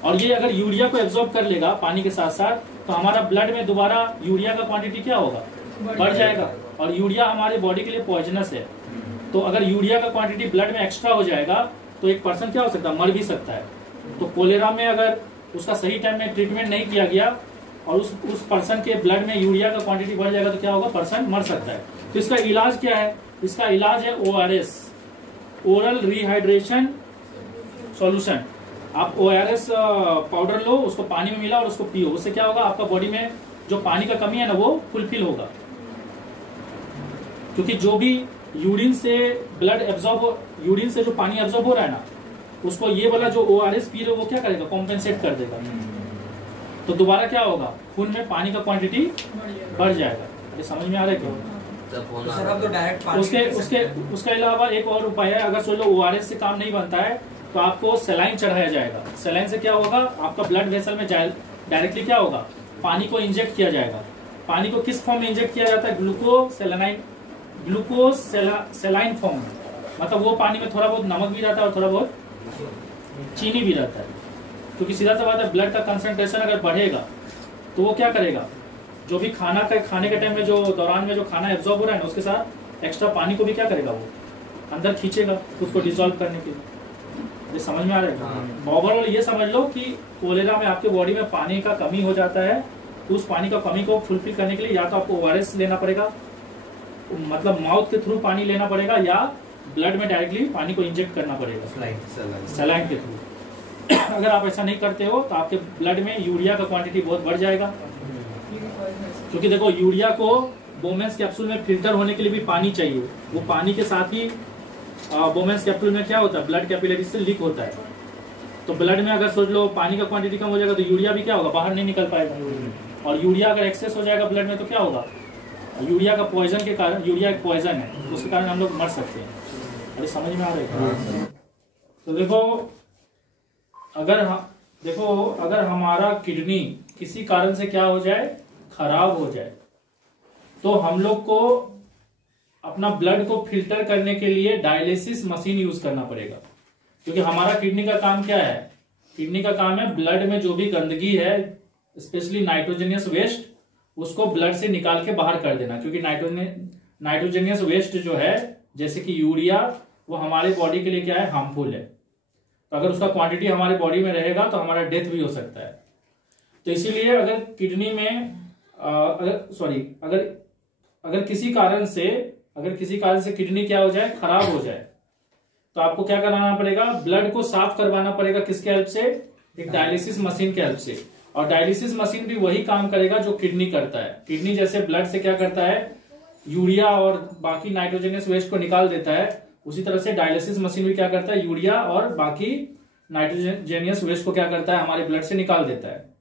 और ये अगर यूरिया को एब्जॉर्ब कर लेगा पानी के साथ साथ, तो हमारा ब्लड में दोबारा यूरिया का क्वांटिटी क्या होगा, बढ़ जाएगा। और यूरिया हमारी बॉडी के लिए पॉइजनस है। तो अगर यूरिया का क्वांटिटी ब्लड में एक्स्ट्रा हो जाएगा तो एक पर्सन क्या हो सकता है, मर भी सकता है। तो कोलेरा में अगर उसका सही टाइम में ट्रीटमेंट नहीं किया गया और उस पर्सन के ब्लड में यूरिया का क्वांटिटी बढ़ जाएगा तो क्या होगा, पर्सन मर सकता है। तो इसका इलाज क्या है, इसका इलाज है ORS, ओरल रिहाइड्रेशन सॉल्यूशन। आप ORS पाउडर लो, उसको पानी में मिला और उसको पियो। उससे क्या होगा, आपका बॉडी में जो पानी का कमी है ना वो फुलफिल होगा। क्योंकि जो भी यूरिन से ब्लड एब्जॉर्ब, यूरिन से जो पानी एब्जॉर्ब हो रहा है ना, उसको ये वाला जो ORS पी रहे वो क्या करेगा, कॉम्पेंसेट कर देगा। तो दोबारा क्या होगा, खून में पानी का क्वांटिटी बढ़ जाएगा। ये समझ में आ रहा है क्यों? सर अब तो डायरेक्ट पानी उसके अलावा एक और उपाय है, अगर सोच लो ORS से काम नहीं बनता है तो आपको सेलाइन चढ़ाया जाएगा। सेलाइन से क्या होगा, आपका ब्लड वेसल में डायरेक्टली क्या होगा, पानी को इंजेक्ट किया जाएगा। पानी को किस फॉर्म में इंजेक्ट किया जाता है, ग्लूकोज सेलाइन फॉर्म में। मतलब वो पानी में थोड़ा बहुत नमक भी रहता है और थोड़ा बहुत चीनी भी रहता है। क्योंकि सीधा सा बात है, ब्लड का कंसंट्रेशन अगर बढ़ेगा तो वो क्या करेगा, जो भी खाने के टाइम में जो दौरान में जो खाना एब्जॉर्ब हो रहा है ना, उसके साथ एक्स्ट्रा पानी को भी क्या करेगा, वो अंदर खींचेगा खुद को डिसॉल्व करने के लिए। ये समझ में आ रहा है? ओवरऑल ये समझ लो कि कोलेरा में आपके बॉडी में पानी का कमी हो जाता है। तो उस पानी का कमी को फुलफिल करने के लिए या तो आपको ORS लेना पड़ेगा, मतलब माउथ के थ्रू पानी लेना पड़ेगा, या ब्लड में डायरेक्टली पानी को इंजेक्ट करना पड़ेगा सलाइन के थ्रू। अगर आप ऐसा नहीं करते हो तो आपके ब्लड में यूरिया का क्वांटिटी बहुत बढ़ जाएगा। क्योंकि देखो यूरिया को बोमेंस कैप्सूल में फिल्टर होने के लिए भी पानी चाहिए। वो पानी के साथ ही बोमेंस कैप्सूल में क्या होता है, ब्लड कैपिलरी से लीक होता है। तो ब्लड में अगर सोच लो पानी का क्वांटिटी कम हो जाएगा तो यूरिया भी क्या होगा, बाहर नहीं निकल पाएगा। और यूरिया अगर एक्सेस हो जाएगा ब्लड में तो क्या होगा, यूरिया का पॉइजन के कारण, यूरिया एक पॉइजन है, उसके कारण हम लोग मर सकते हैं। अरे समझ में आ रहा है? तो देखो अगर हमारा किडनी किसी कारण से क्या हो जाए, खराब हो जाए, तो हम लोग को अपना ब्लड को फिल्टर करने के लिए डायलिसिस मशीन यूज करना पड़ेगा। क्योंकि हमारा किडनी का काम क्या है, किडनी का काम है ब्लड में जो भी गंदगी है, स्पेशली नाइट्रोजनियस वेस्ट, उसको ब्लड से निकाल के बाहर कर देना। क्योंकि नाइट्रोजनियस वेस्ट जो है, जैसे कि यूरिया, वो हमारे बॉडी के लिए क्या है, हार्मफुल है। तो अगर उसका क्वांटिटी हमारी बॉडी में रहेगा तो हमारा डेथ भी हो सकता है। तो इसीलिए अगर किडनी में अगर किसी कारण से किडनी क्या हो जाए, खराब हो जाए, तो आपको क्या कराना पड़ेगा, ब्लड को साफ करवाना पड़ेगा। किसके हेल्प से, एक डायलिसिस मशीन के हेल्प से। और डायलिसिस मशीन भी वही काम करेगा जो किडनी करता है। किडनी जैसे ब्लड से क्या करता है, यूरिया और बाकी नाइट्रोजनियस वेस्ट को निकाल देता है, उसी तरह से डायलिसिस मशीन भी क्या करता है, यूरिया और बाकी नाइट्रोजनियस वेस्ट को क्या करता है, हमारे ब्लड से निकाल देता है।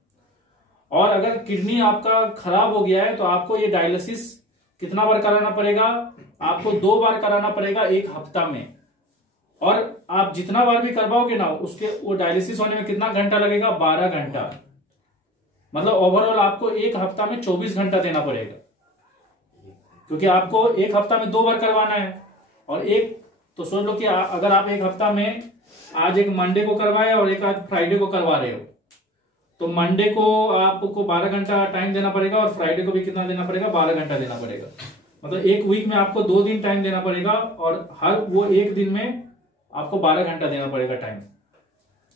और अगर किडनी आपका खराब हो गया है तो आपको ये डायलिसिस कितना बार कराना पड़ेगा, आपको 2 बार कराना पड़ेगा 1 हफ्ता में। और आप जितना बार भी करवाओगे ना, उसके वो डायलिसिस होने में कितना घंटा लगेगा, 12 घंटा। मतलब ओवरऑल आपको 1 हफ्ता में 24 घंटा देना पड़ेगा। क्योंकि आपको 1 हफ्ता में 2 बार करवाना है। और तो सोच लो कि अगर आप 1 हफ्ता में आज एक मंडे को करवाए और एक आज फ्राइडे को करवा रहे हो, तो मंडे को आपको 12 घंटा टाइम देना पड़ेगा और फ्राइडे को भी कितना देना पड़ेगा, 12 घंटा देना पड़ेगा। मतलब एक वीक में आपको 2 दिन टाइम देना पड़ेगा और हर वो एक दिन में आपको 12 घंटा देना पड़ेगा टाइम।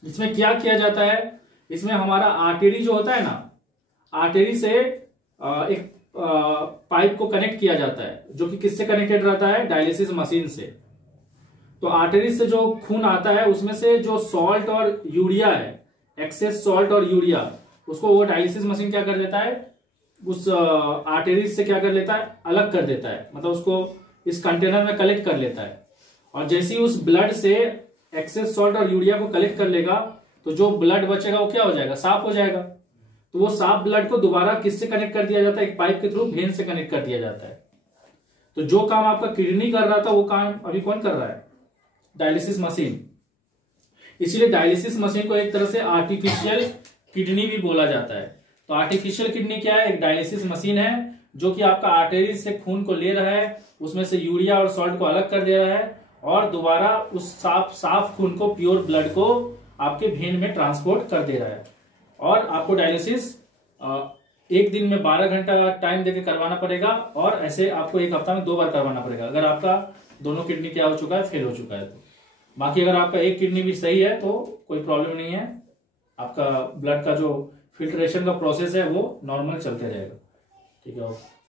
इसमें क्या किया जाता है, इसमें हमारा आर्टरी जो होता है ना, आर्टरी से एक पाइप को कनेक्ट किया जाता है, जो कि किससे कनेक्टेड रहता है, डायलिसिस मशीन से। तो आर्टरी से जो खून आता है उसमें से जो सॉल्ट और यूरिया है, एक्सेस सॉल्ट और यूरिया, उसको वो डायलिसिस मशीन क्या कर देता है, उस आर्टरी से क्या कर लेता है, अलग कर देता है। मतलब उसको इस कंटेनर में कलेक्ट कर लेता है और जैसे ही उस ब्लड से एक्सेस सॉल्ट और यूरिया को कलेक्ट कर लेगा तो जो ब्लड बचेगा वो क्या हो जाएगा, साफ हो जाएगा। तो वो साफ ब्लड को दोबारा किससे कनेक्ट कर दिया जाता है, एक पाइप के थ्रू वेन से कनेक्ट कर दिया जाता है। तो जो काम आपका किडनी कर रहा था वो काम अभी कौन कर रहा है, डायलिसिस मशीन। इसीलिए डायलिसिस मशीन को एक तरह से आर्टिफिशियल किडनी भी बोला जाता है। तो आर्टिफिशियल किडनी क्या है, एक डायलिसिस मशीन है जो कि आपका आर्टरी से खून को ले रहा है, उसमें से यूरिया और सॉल्ट को अलग कर दे रहा है और दोबारा उस साफ खून को, प्योर ब्लड को आपके वेन में ट्रांसपोर्ट कर दे रहा है। और आपको डायलिसिस एक दिन में 12 घंटा टाइम देके करवाना पड़ेगा और ऐसे आपको एक हफ्ता में 2 बार करवाना पड़ेगा अगर आपका दोनों किडनी क्या हो चुका है, फेल हो चुका है। तो बाकी अगर आपका एक किडनी भी सही है तो कोई प्रॉब्लम नहीं है, आपका ब्लड का जो फिल्ट्रेशन का प्रोसेस है वो नॉर्मल चलते रहेगा। ठीक है।